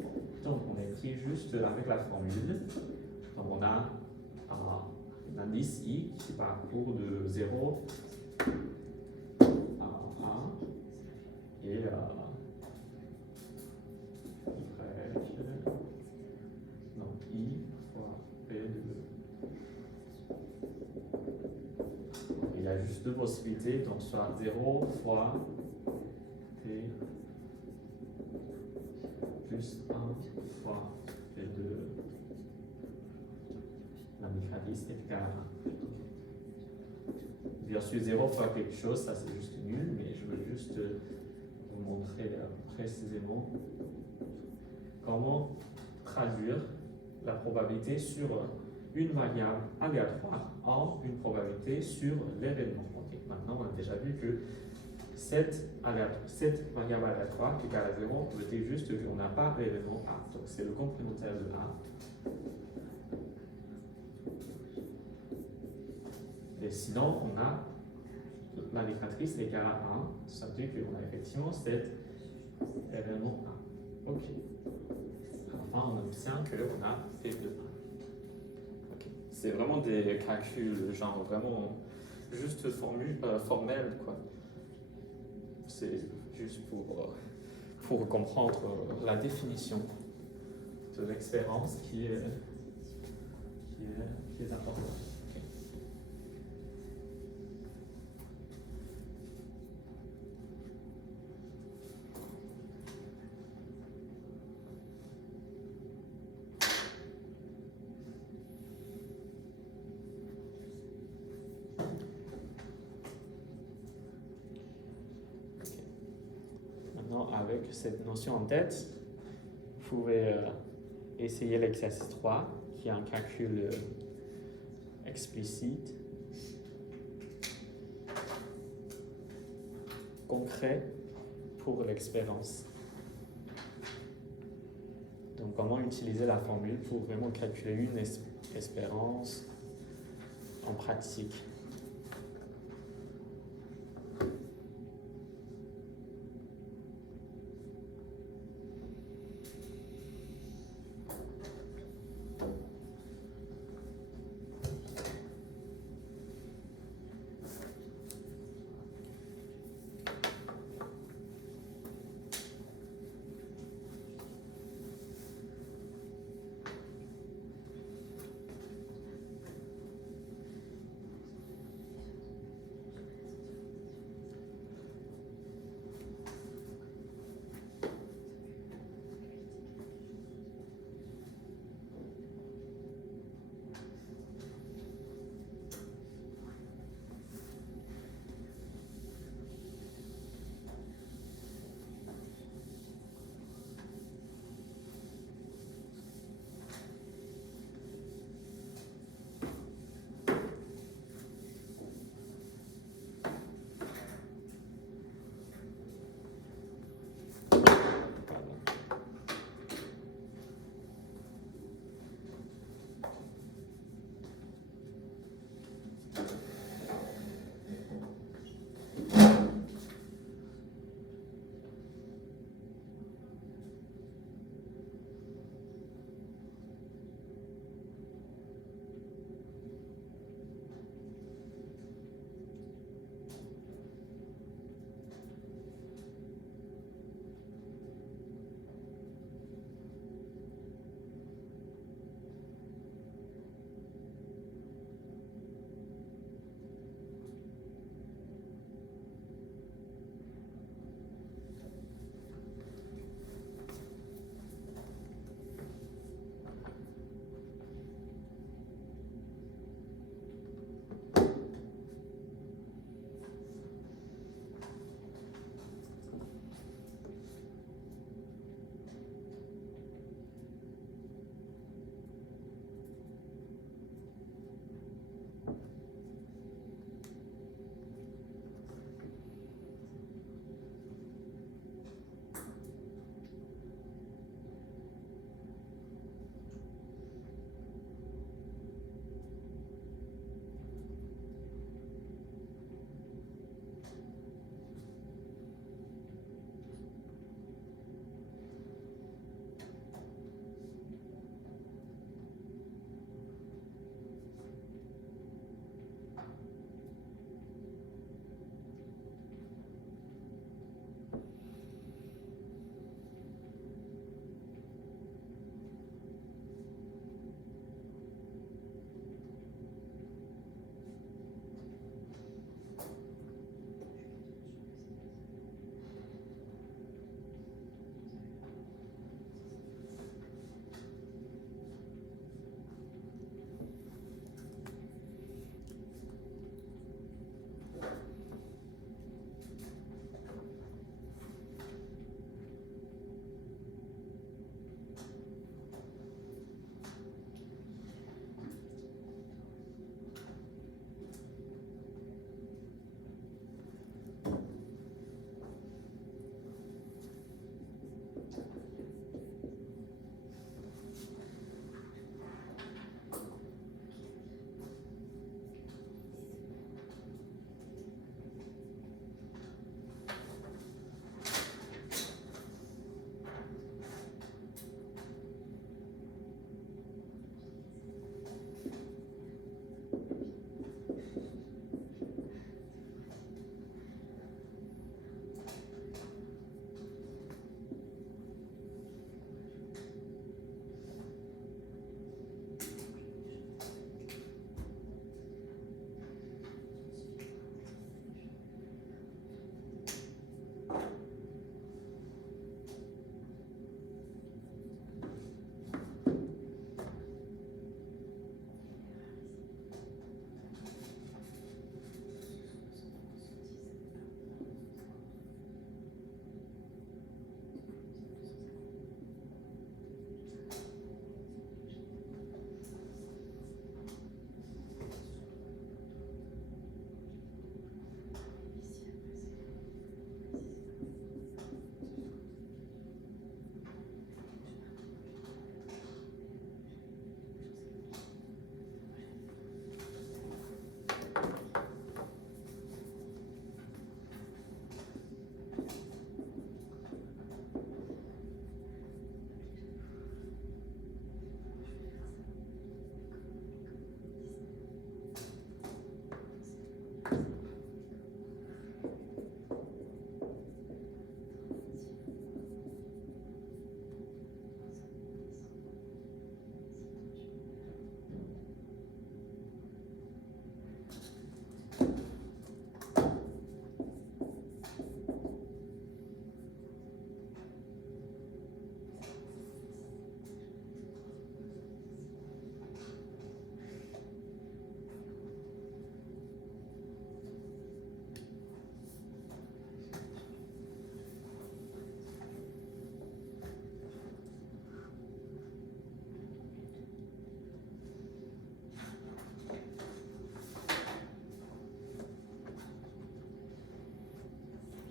Donc on écrit juste avec la formule. Donc on a un indice I qui parcourt de 0 à 1 et donc I fois P2. Il y a juste deux possibilités, donc soit 0 fois P plus 1 fois P2. L'indicatrice est égale à 1. Bien sûr, 0 fois quelque chose, ça c'est juste nul, mais je veux juste vous montrer précisément comment traduire la probabilité sur une variable aléatoire en une probabilité sur l'événement. Okay. Maintenant, on a déjà vu que cette variable aléatoire qui est égale à 0 veut dire juste qu'on n'a pas l'événement A. Donc c'est le complémentaire de A. Et sinon, on a l'indicatrice égale à 1. Ça veut dire qu'on a effectivement cet événement A. OK. Enfin, on obtient qu'on a P de 1. C'est vraiment des calculs, genre vraiment juste formels, quoi. C'est juste pour comprendre la définition de l'expérience qui est importante. Avec cette notion en tête, vous pouvez essayer l'exercice 3, qui est un calcul explicite, concret pour l'expérience. Donc, comment utiliser la formule pour vraiment calculer une espérance en pratique.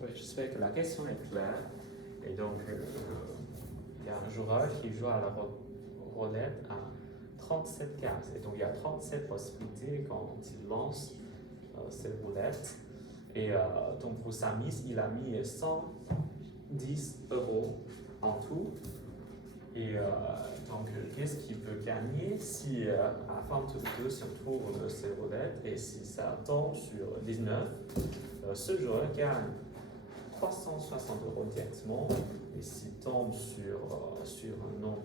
Oui, j'espère que la question est claire. Et donc, il y a un joueur qui joue à la roulette à 37 cases. Et donc, il y a 37 possibilités quand il lance cette roulette. Et donc, pour sa mise, il a mis 110 € en tout. Et donc, qu'est-ce qu'il peut gagner si à la fin de ce tour de ces roulettes, et si ça tombe sur 19, ce joueur gagne 360 € directement. Et s'il tombe sur un nombre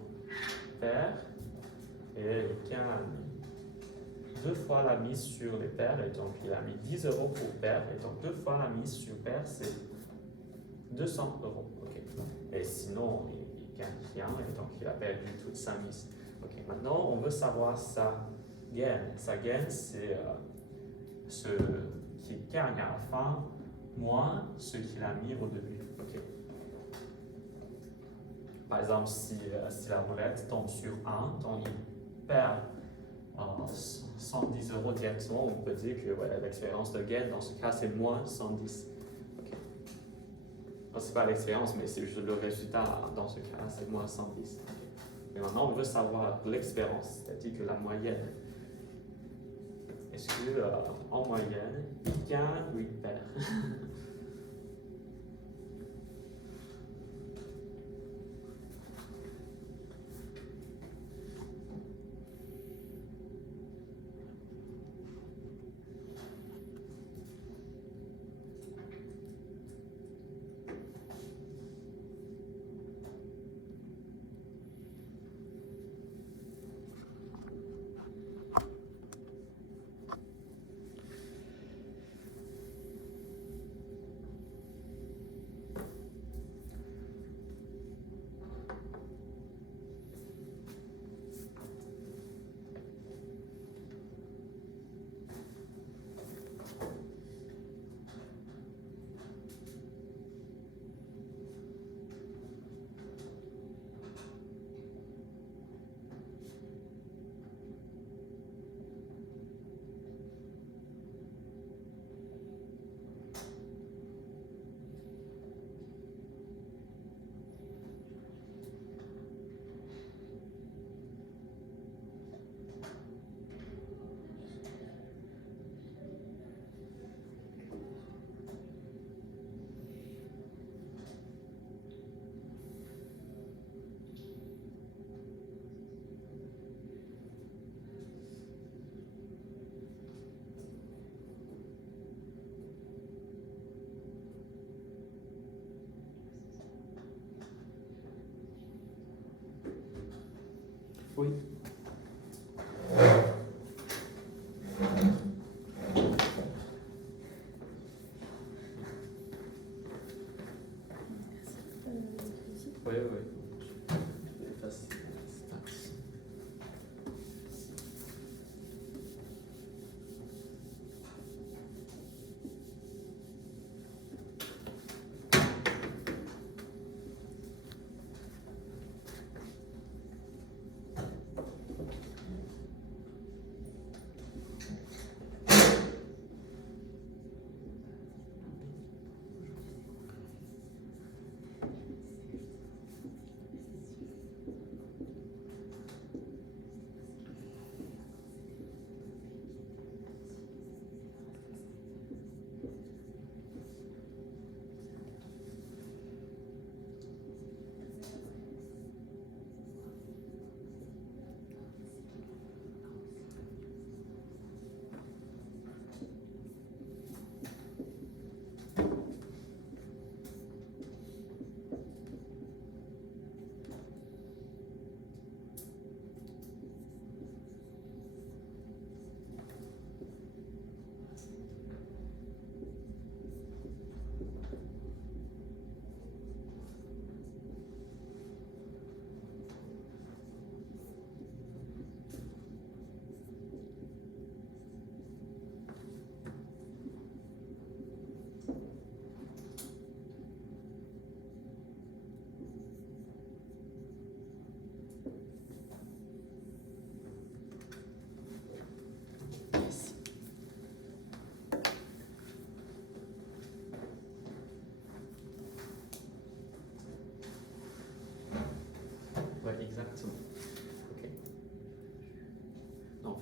pair, et il gagne 2 fois la mise sur les paires, et donc il a mis 10 € pour paire, et donc 2 fois la mise sur paire, c'est 200 €. Okay. Et sinon, il gagne rien, et donc il a perdu toute sa mise. Okay. Maintenant, on veut savoir sa gain. Sa gain, c'est ce qui gagne à la fin moins ce qu'il a mis au début. Okay. Par exemple, si la roulette tombe sur 1, donc il perd 110 € directement, on peut dire que l'expérience de gain, dans ce cas, c'est moins 110. Okay. Ce n'est pas l'expérience, mais c'est juste le résultat. Dans ce cas, c'est moins 110. Okay. Mais maintenant, on veut savoir l'expérience, c'est-à-dire que la moyenne. Est-ce que en moyenne, il gagne ou il perd? Oui. Oui, oui. Facile.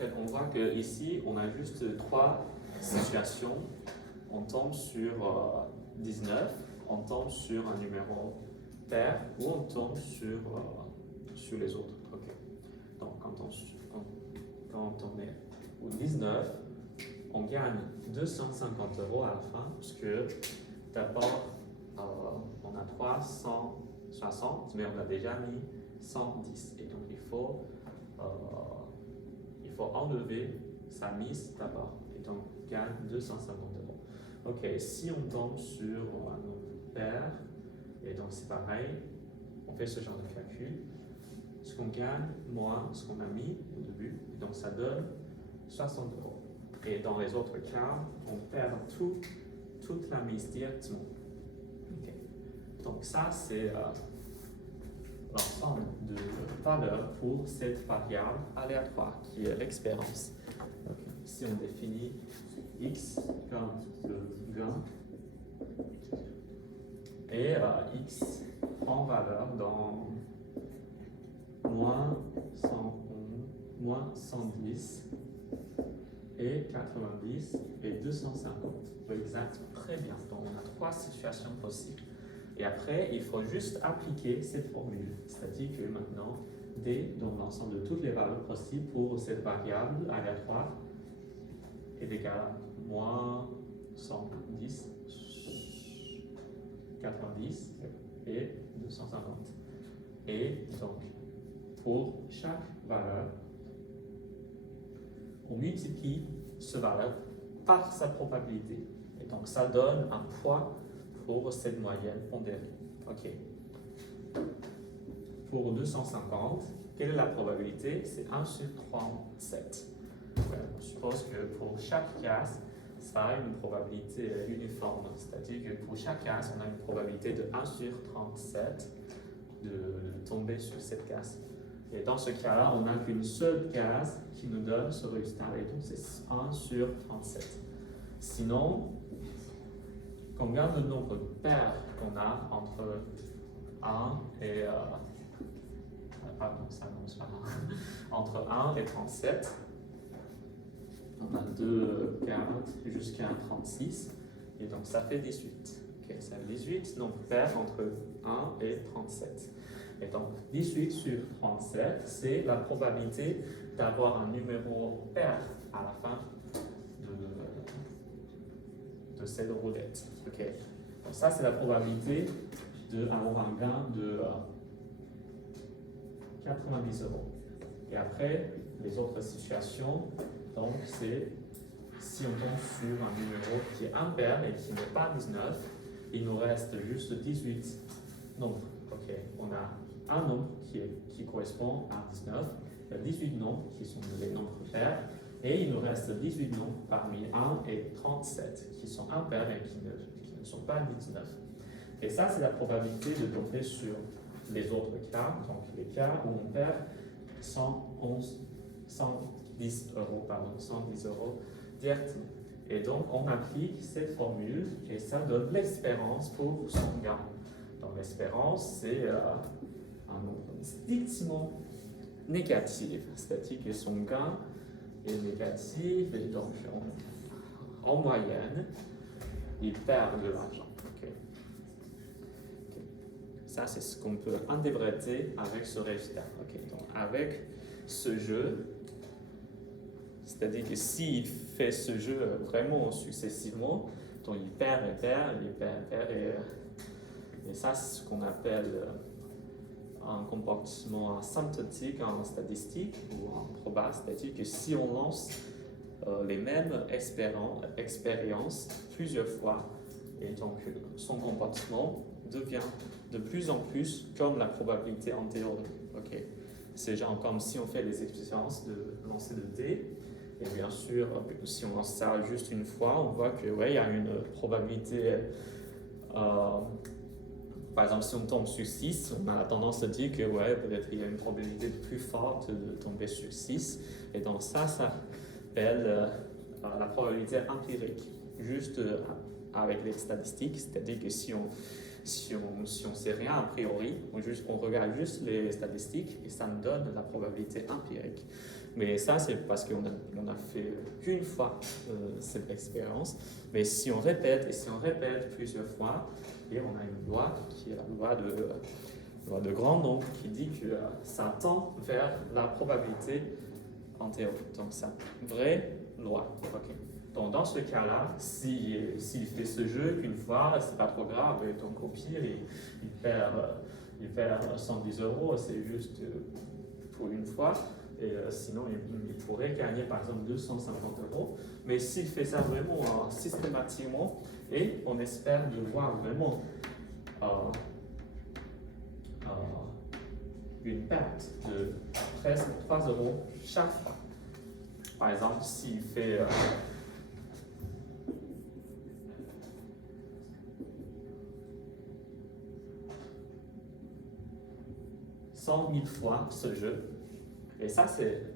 fait, on voit qu'ici, on a juste 3 situations. On tombe sur 19, on tombe sur un numéro pair ou on tombe sur les autres. Ok. Donc, quand on est au 19, on gagne 250 € à la fin, puisque d'abord, on a 360, mais on a déjà mis 110. Et donc, il faut enlever sa mise d'abord. Et donc, on gagne 250 €. Ok, si on tombe sur un nombre pair, et donc c'est pareil, on fait ce genre de calcul. Ce qu'on gagne moins ce qu'on a mis au début, donc ça donne 60 €. Et dans les autres cas, on perd toute la mise directement. Okay. Donc ça, c'est l'ensemble de valeurs pour cette variable aléatoire qui est l'expérience. Okay. Si on définit x comme de gain et x en valeur dans moins 111, moins 110 et 90 et 250. Exactement, très bien. Donc on a 3 situations possibles. Et après, il faut juste appliquer cette formule. C'est-à-dire que maintenant, d dans l'ensemble de toutes les valeurs possibles pour cette variable aléatoire est égal à moins 110, 90 et 250. Et donc, pour chaque valeur, on multiplie cette valeur par sa probabilité. Et donc, ça donne un poids pour cette moyenne pondérée. OK. Pour 250, quelle est la probabilité? C'est 1 sur 37. Ouais, on suppose que pour chaque case, ça a une probabilité uniforme. C'est-à-dire que pour chaque case, on a une probabilité de 1 sur 37 de tomber sur cette case. Et dans ce cas-là, on n'a qu'une seule case qui nous donne ce résultat. Et donc, c'est 1 sur 37. Sinon, quand on regarde le nombre pair qu'on a entre 1 et... pardon, ça annonce pas. Entre 1 et 37, on a 2, 40 jusqu'à 36. Et donc, ça fait 18. Okay, ça fait 18, donc pair entre 1 et 37. Et donc, 18 sur 37, c'est la probabilité d'avoir un numéro pair à la fin de cette roulette. Okay. Donc, ça, c'est la probabilité d'avoir un gain de 90 €. Et après, les autres situations, donc, c'est si on tombe sur un numéro qui est impair et qui n'est pas 19, il nous reste juste 18 nombres. Okay. On a un nombre qui correspond à 19, il y a 18 nombres qui sont les nombres pairs, et il nous reste 18 nombres parmi 1 et 37 qui sont impairs et qui ne sont pas 19. Et ça, c'est la probabilité de tomber sur les autres cas, donc les cas où on perd 110 € directement. Et donc, on applique cette formule et ça donne l'espérance pour son gain. Donc, l'espérance, c'est un nombre strictement négatif, c'est-à-dire que son gain est négatif et donc en moyenne, il perd de l'argent. Okay. Okay. Ça, c'est ce qu'on peut interpréter avec ce résultat. Okay. Donc, avec ce jeu, c'est-à-dire que s'il fait ce jeu vraiment successivement, donc il perd et perd, il perd et perd, et ça, c'est ce qu'on appelle un comportement asymptotique en statistique ou en proba, c'est-à-dire que si on lance les mêmes expériences plusieurs fois, et donc son comportement devient de plus en plus comme la probabilité en théorie. Okay. C'est genre comme si on fait les expériences de lancer de dés, et bien sûr, si on lance ça juste une fois, on voit que ouais, il y a une probabilité. Par exemple, si on tombe sur 6, on a tendance à dire que ouais, peut-être il y a une probabilité plus forte de tomber sur 6. Et donc ça s'appelle la probabilité empirique, juste avec les statistiques. C'est-à-dire que si si on sait rien a priori, on regarde juste les statistiques et ça nous donne la probabilité empirique. Mais ça, c'est parce qu'on a fait qu'une fois cette expérience. Mais si on répète et si on répète plusieurs fois, et on a une loi qui est la loi de grand nombre qui dit que ça tend vers la probabilité en théorie. Donc, c'est une vraie loi. Okay. Donc, dans ce cas-là, s'il fait ce jeu qu'une fois, c'est pas trop grave. Et donc, au pire, il perd 110 euros. C'est juste pour une fois. Et sinon, il pourrait gagner par exemple 250 euros. Mais s'il fait ça vraiment systématiquement, et on espère de voir vraiment une perte de presque 3 euros chaque fois. Par exemple, s'il fait 100 000 fois ce jeu, et ça c'est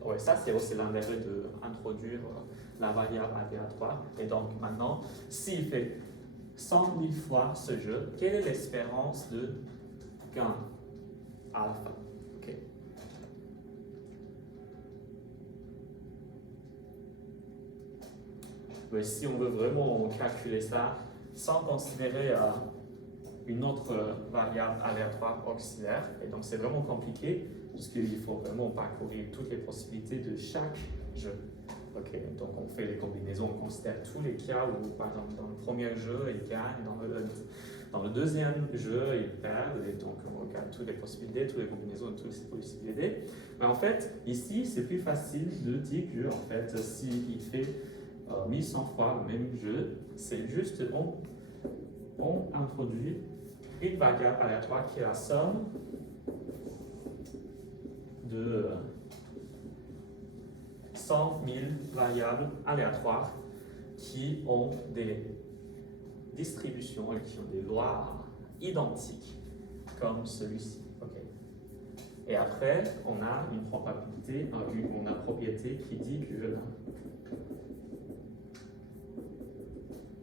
aussi l'intérêt d'introduire la variable aléatoire. Et donc maintenant, s'il fait 100 000 fois ce jeu, quelle est l'espérance de gain à la fin? Okay. Mais si on veut vraiment calculer ça sans considérer une autre variable aléatoire auxiliaire, et donc c'est vraiment compliqué, puisqu'il faut vraiment parcourir toutes les possibilités de chaque jeu. Okay. Donc on fait les combinaisons, on considère tous les cas où, par exemple, dans le premier jeu, ils gagnent, dans le deuxième jeu, ils perdent, et donc on regarde toutes les possibilités, toutes les combinaisons de toutes ces possibilités. Mais en fait, ici, c'est plus facile de dire que, en fait, s'il fait 1100 fois le même jeu, c'est juste, on introduit une variable aléatoire qui est la somme de 100 000 variables aléatoires qui ont des distributions et qui ont des lois identiques comme celui-ci. Okay. Et après, on a une probabilité, on a une propriété qui dit que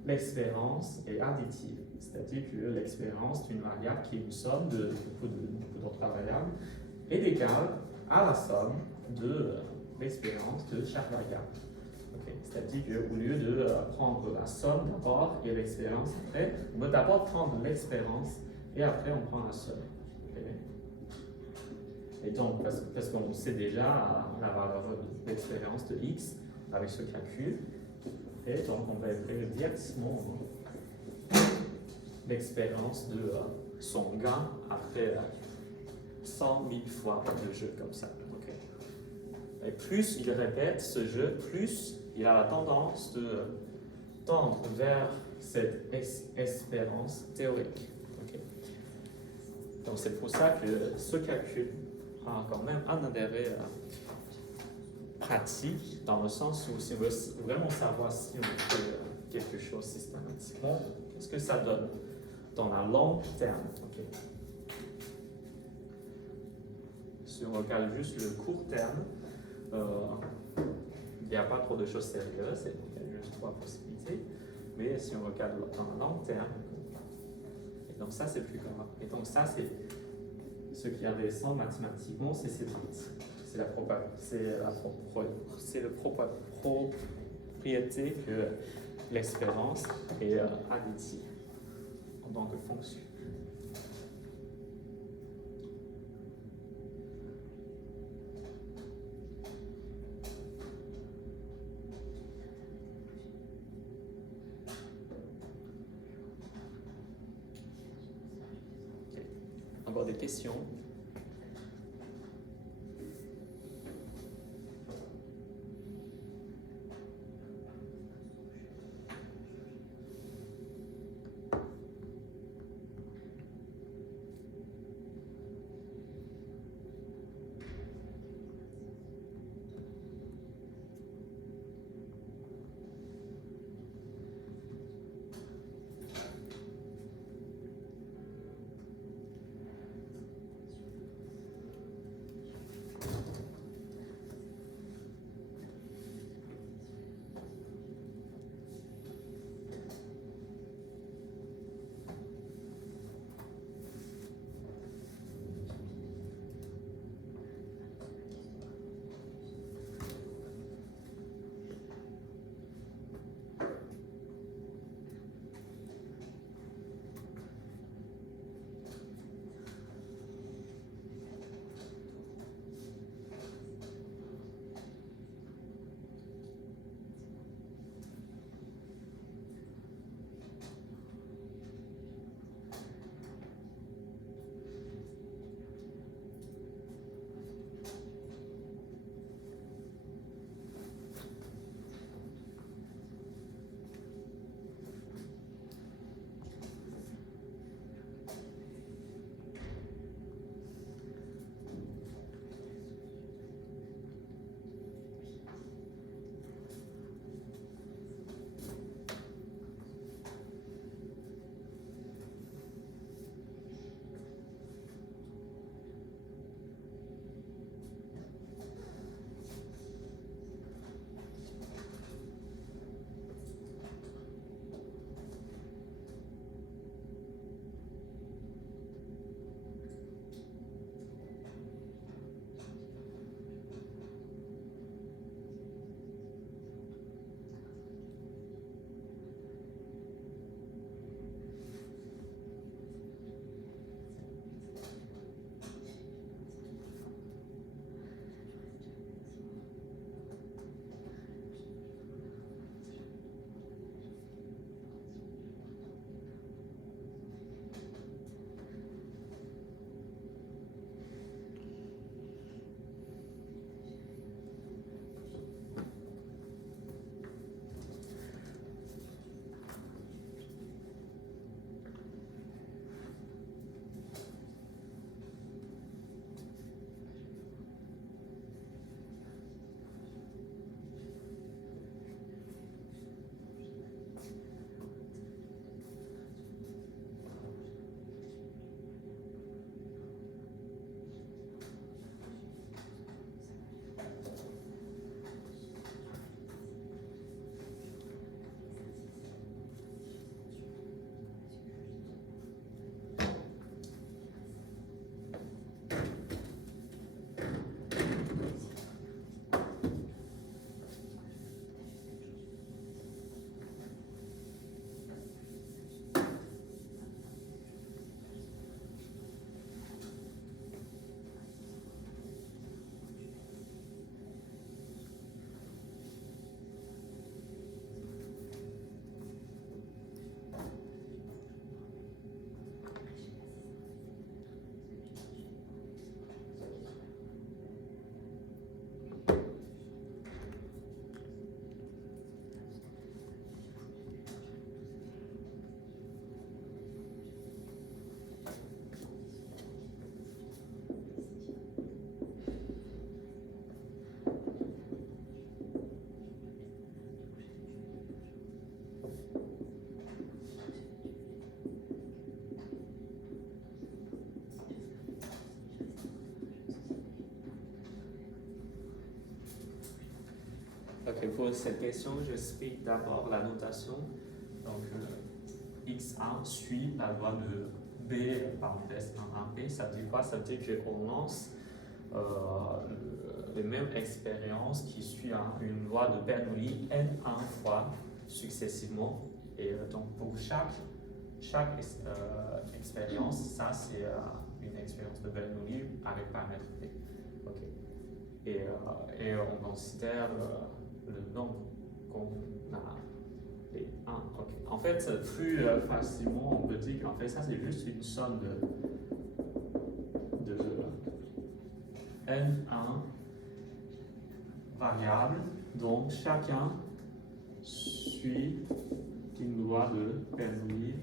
l'expérience est additive, c'est-à-dire que l'expérience d'une variable qui est une somme de beaucoup d'autres variables est égale à la somme de l'expérience de chaque variable. Okay. C'est-à-dire qu'au lieu de prendre la somme d'abord et l'expérience après, on va d'abord prendre l'expérience et après on prend la somme. Okay. Et donc, parce qu'on sait déjà la valeur de l'expérience de x avec ce calcul, et donc on va écrire directement l'expérience de son gain après 100 000 fois de jeu comme ça. Okay. Et plus il répète ce jeu, plus il a la tendance de tendre vers cette espérance théorique. Okay. Donc c'est pour ça que ce calcul a quand même un intérêt pratique, dans le sens où si on veut vraiment savoir si on fait quelque chose systématiquement, qu'est-ce que ça donne dans la long terme. Okay. Si on regarde juste le court terme, il n'y a pas trop de choses sérieuses, il y a juste 3 possibilités. Mais si on regarde dans le long terme, et donc ça c'est plus grave. Et donc ça c'est ce qui est intéressant mathématiquement, c'est cette liste. C'est la propriété que l'expérience est additive en tant que fonction. Okay. Encore des questions? Ok, pour cette question, je explique d'abord la notation. Donc, x1 suit la loi de b parenthèse 1p. Ça veut dire quoi? Ça veut dire qu'on lance les mêmes expériences qui suivent une loi de Bernoulli n1 fois successivement. Et donc, pour chaque expérience, ça c'est une expérience de Bernoulli avec paramètre p. Okay. Et on considère le nombre qu'on a et 1. Okay. En fait, plus facilement, on peut dire qu'en fait, ça c'est juste une somme de n1 variables dont chacun suit une loi de Bernoulli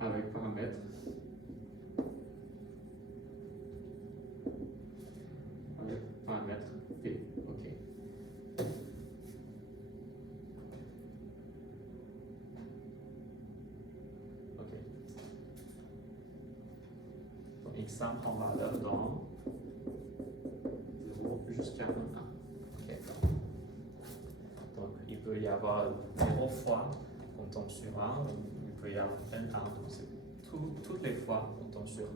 avec paramètre p. Ok. Ok. Donc x1 prend valeur dans 0 jusqu'à 1. Ok. Donc il peut y avoir 0 fois on tombe sur 1, il peut y avoir n1, donc c'est toutes les fois on tombe sur 1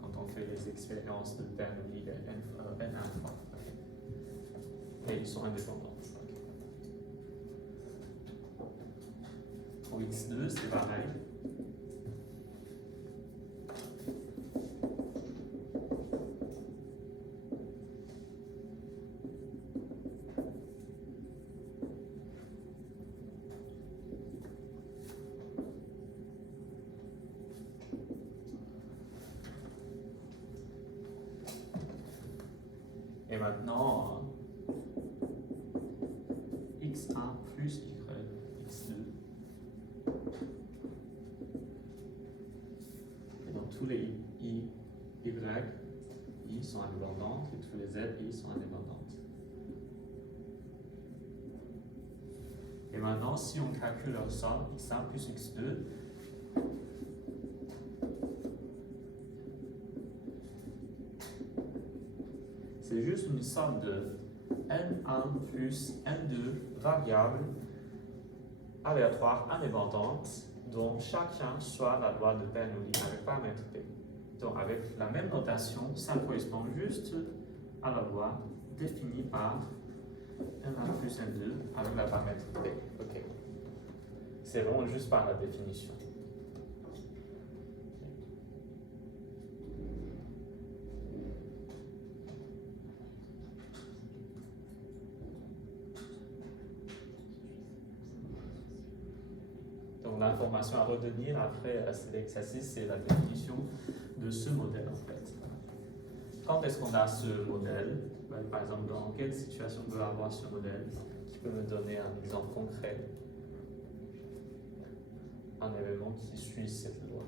quand on fait les expériences de Bernoulli n1 fois. Et ils sont indépendants. Pour x2, c'est pareil. Et maintenant, x1 plus x2. Et donc tous les i sont indépendantes et tous les z sont indépendantes. Et maintenant, si on calcule leur somme, x1 plus x2, c'est juste une somme de n1 plus n2 variables aléatoires indépendantes dont chacun soit la loi de Bernoulli avec paramètre p. Donc avec la même notation, ça correspond juste à la loi définie par n1 plus n2 avec la paramètre p. Okay. C'est vraiment juste par la définition. Donc l'information à retenir après cet exercice, c'est la définition de ce modèle en fait. Quand est-ce qu'on a ce modèle? Par exemple, dans quelle situation on peut avoir ce modèle? Qui peut me donner un exemple concret? Un événement qui suit cette loi.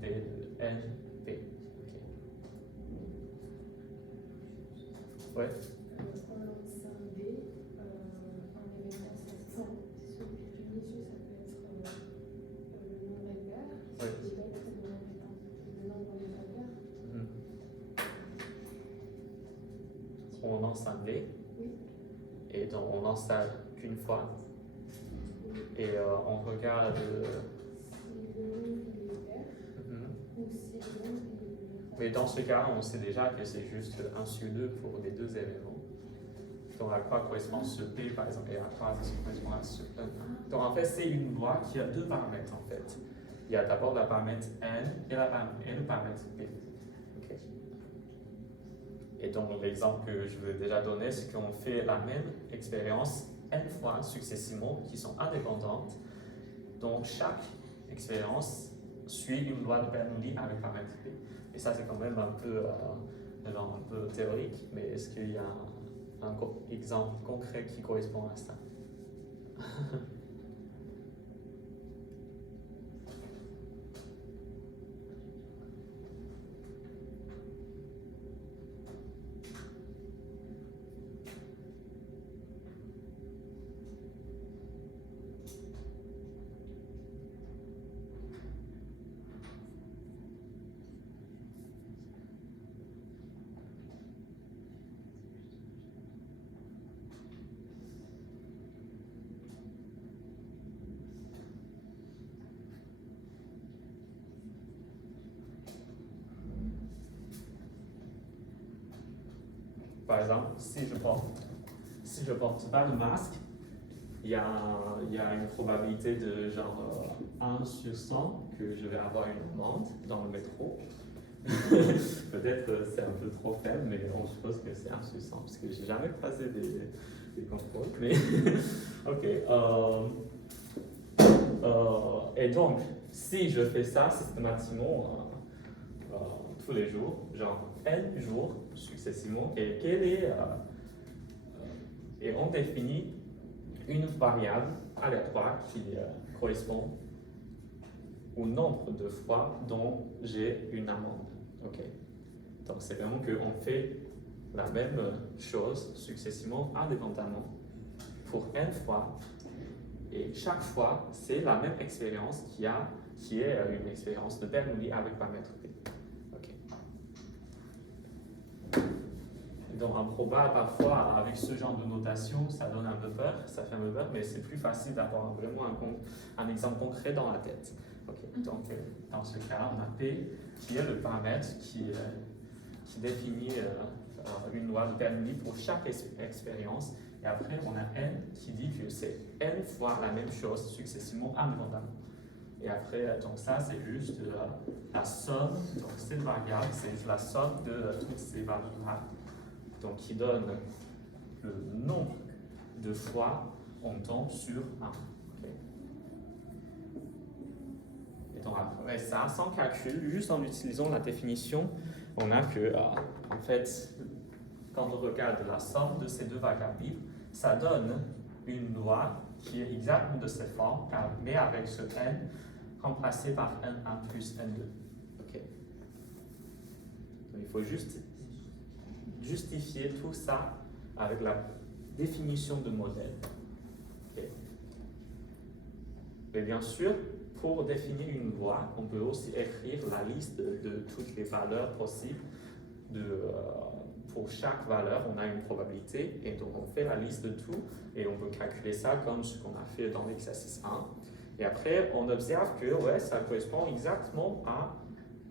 D de N, P. Okay. Ouais. On lance un D, un événement sortant. C'est celui que tu dis, ça peut être le nombre impair. Ouais. C'est pas être le nombre impair. On lance un D. Oui. Et donc on lance ça qu'une fois. Oui. Et on regarde. Si le nombre est impair, ou si le nombre est impair. Mais dans ce cas, on sait déjà que c'est juste 1 sur 2 pour les deux événements. Donc à quoi correspond ce P par exemple et à quoi ça correspond à ce N. Donc en fait, c'est une loi qui a deux paramètres en fait. Il y a d'abord le paramètre N et le paramètre P. Okay. Et donc l'exemple que je vous ai déjà donné, c'est qu'on fait la même expérience N fois successivement qui sont indépendantes. Donc chaque expérience suit une loi de Bernoulli avec paramètre P. Et ça, c'est quand même un peu théorique, mais est-ce qu'il y a un exemple concret qui correspond à ça? par exemple, si je porte pas de masque, il y a une probabilité de genre 1 sur 100 que je vais avoir une amende dans le métro. Peut-être c'est un peu trop faible, mais on suppose que c'est 1 sur 100 parce que j'ai jamais passé des contrôles. Mais ok. Et donc, si je fais ça systématiquement tous les jours, genre n jours successivement, et on définit une variable aléatoire qui correspond au nombre de fois dont j'ai une amende. Okay. Donc c'est vraiment qu'on fait la même chose successivement, indépendamment, pour n fois, et chaque fois, c'est la même expérience qui est une expérience de Bernoulli avec paramètre P. Okay. Donc en proba, parfois, avec ce genre de notation, ça donne un peu peur, ça fait un peu peur, mais c'est plus facile d'avoir vraiment un exemple concret dans la tête. Okay. Donc dans ce cas, on a P qui est le paramètre qui définit une loi de Bernoulli pour chaque expérience. Et après, on a n qui dit que c'est n fois la même chose successivement indépendamment. Et après, donc ça, c'est juste la somme. Donc cette variable, c'est la somme de toutes ces valeurs-là. Donc qui donne le nombre de fois on tombe sur 1. Okay. Et donc après ça, sans calcul, juste en utilisant la définition, on a que, en fait, quand on regarde la somme de ces deux variables libres, ça donne une loi qui est exactement de cette forme, mais avec ce n remplacé par n1 plus n2. Okay. Donc il faut juste justifier tout ça avec la définition de modèle. Okay. Mais bien sûr, pour définir une loi, on peut aussi écrire la liste de toutes les valeurs possibles. Pour chaque valeur, on a une probabilité, et donc on fait la liste de tout, et on peut calculer ça comme ce qu'on a fait dans l'exercice 1. Et après, on observe que ouais, ça correspond exactement à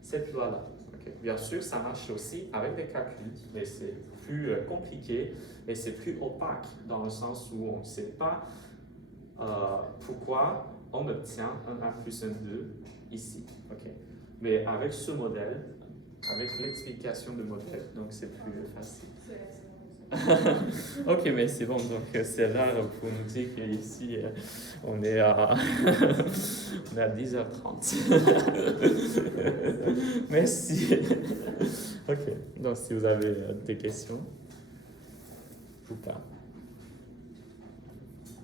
cette loi-là. Okay. Bien sûr, ça marche aussi avec des calculs, mais c'est plus compliqué, et c'est plus opaque, dans le sens où on ne sait pas pourquoi on obtient un 1 plus un 2 ici. Okay. Mais avec ce modèle, avec l'explication du modèle, donc c'est plus facile. Ok, mais c'est bon, donc c'est là pour nous dire qu'ici on est à 10h30. Merci. Ok, donc si vous avez des questions ou pas.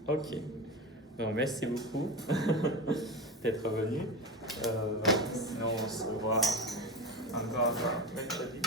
Ok, donc merci beaucoup d'être venu. Sinon on se voit encore mercredi.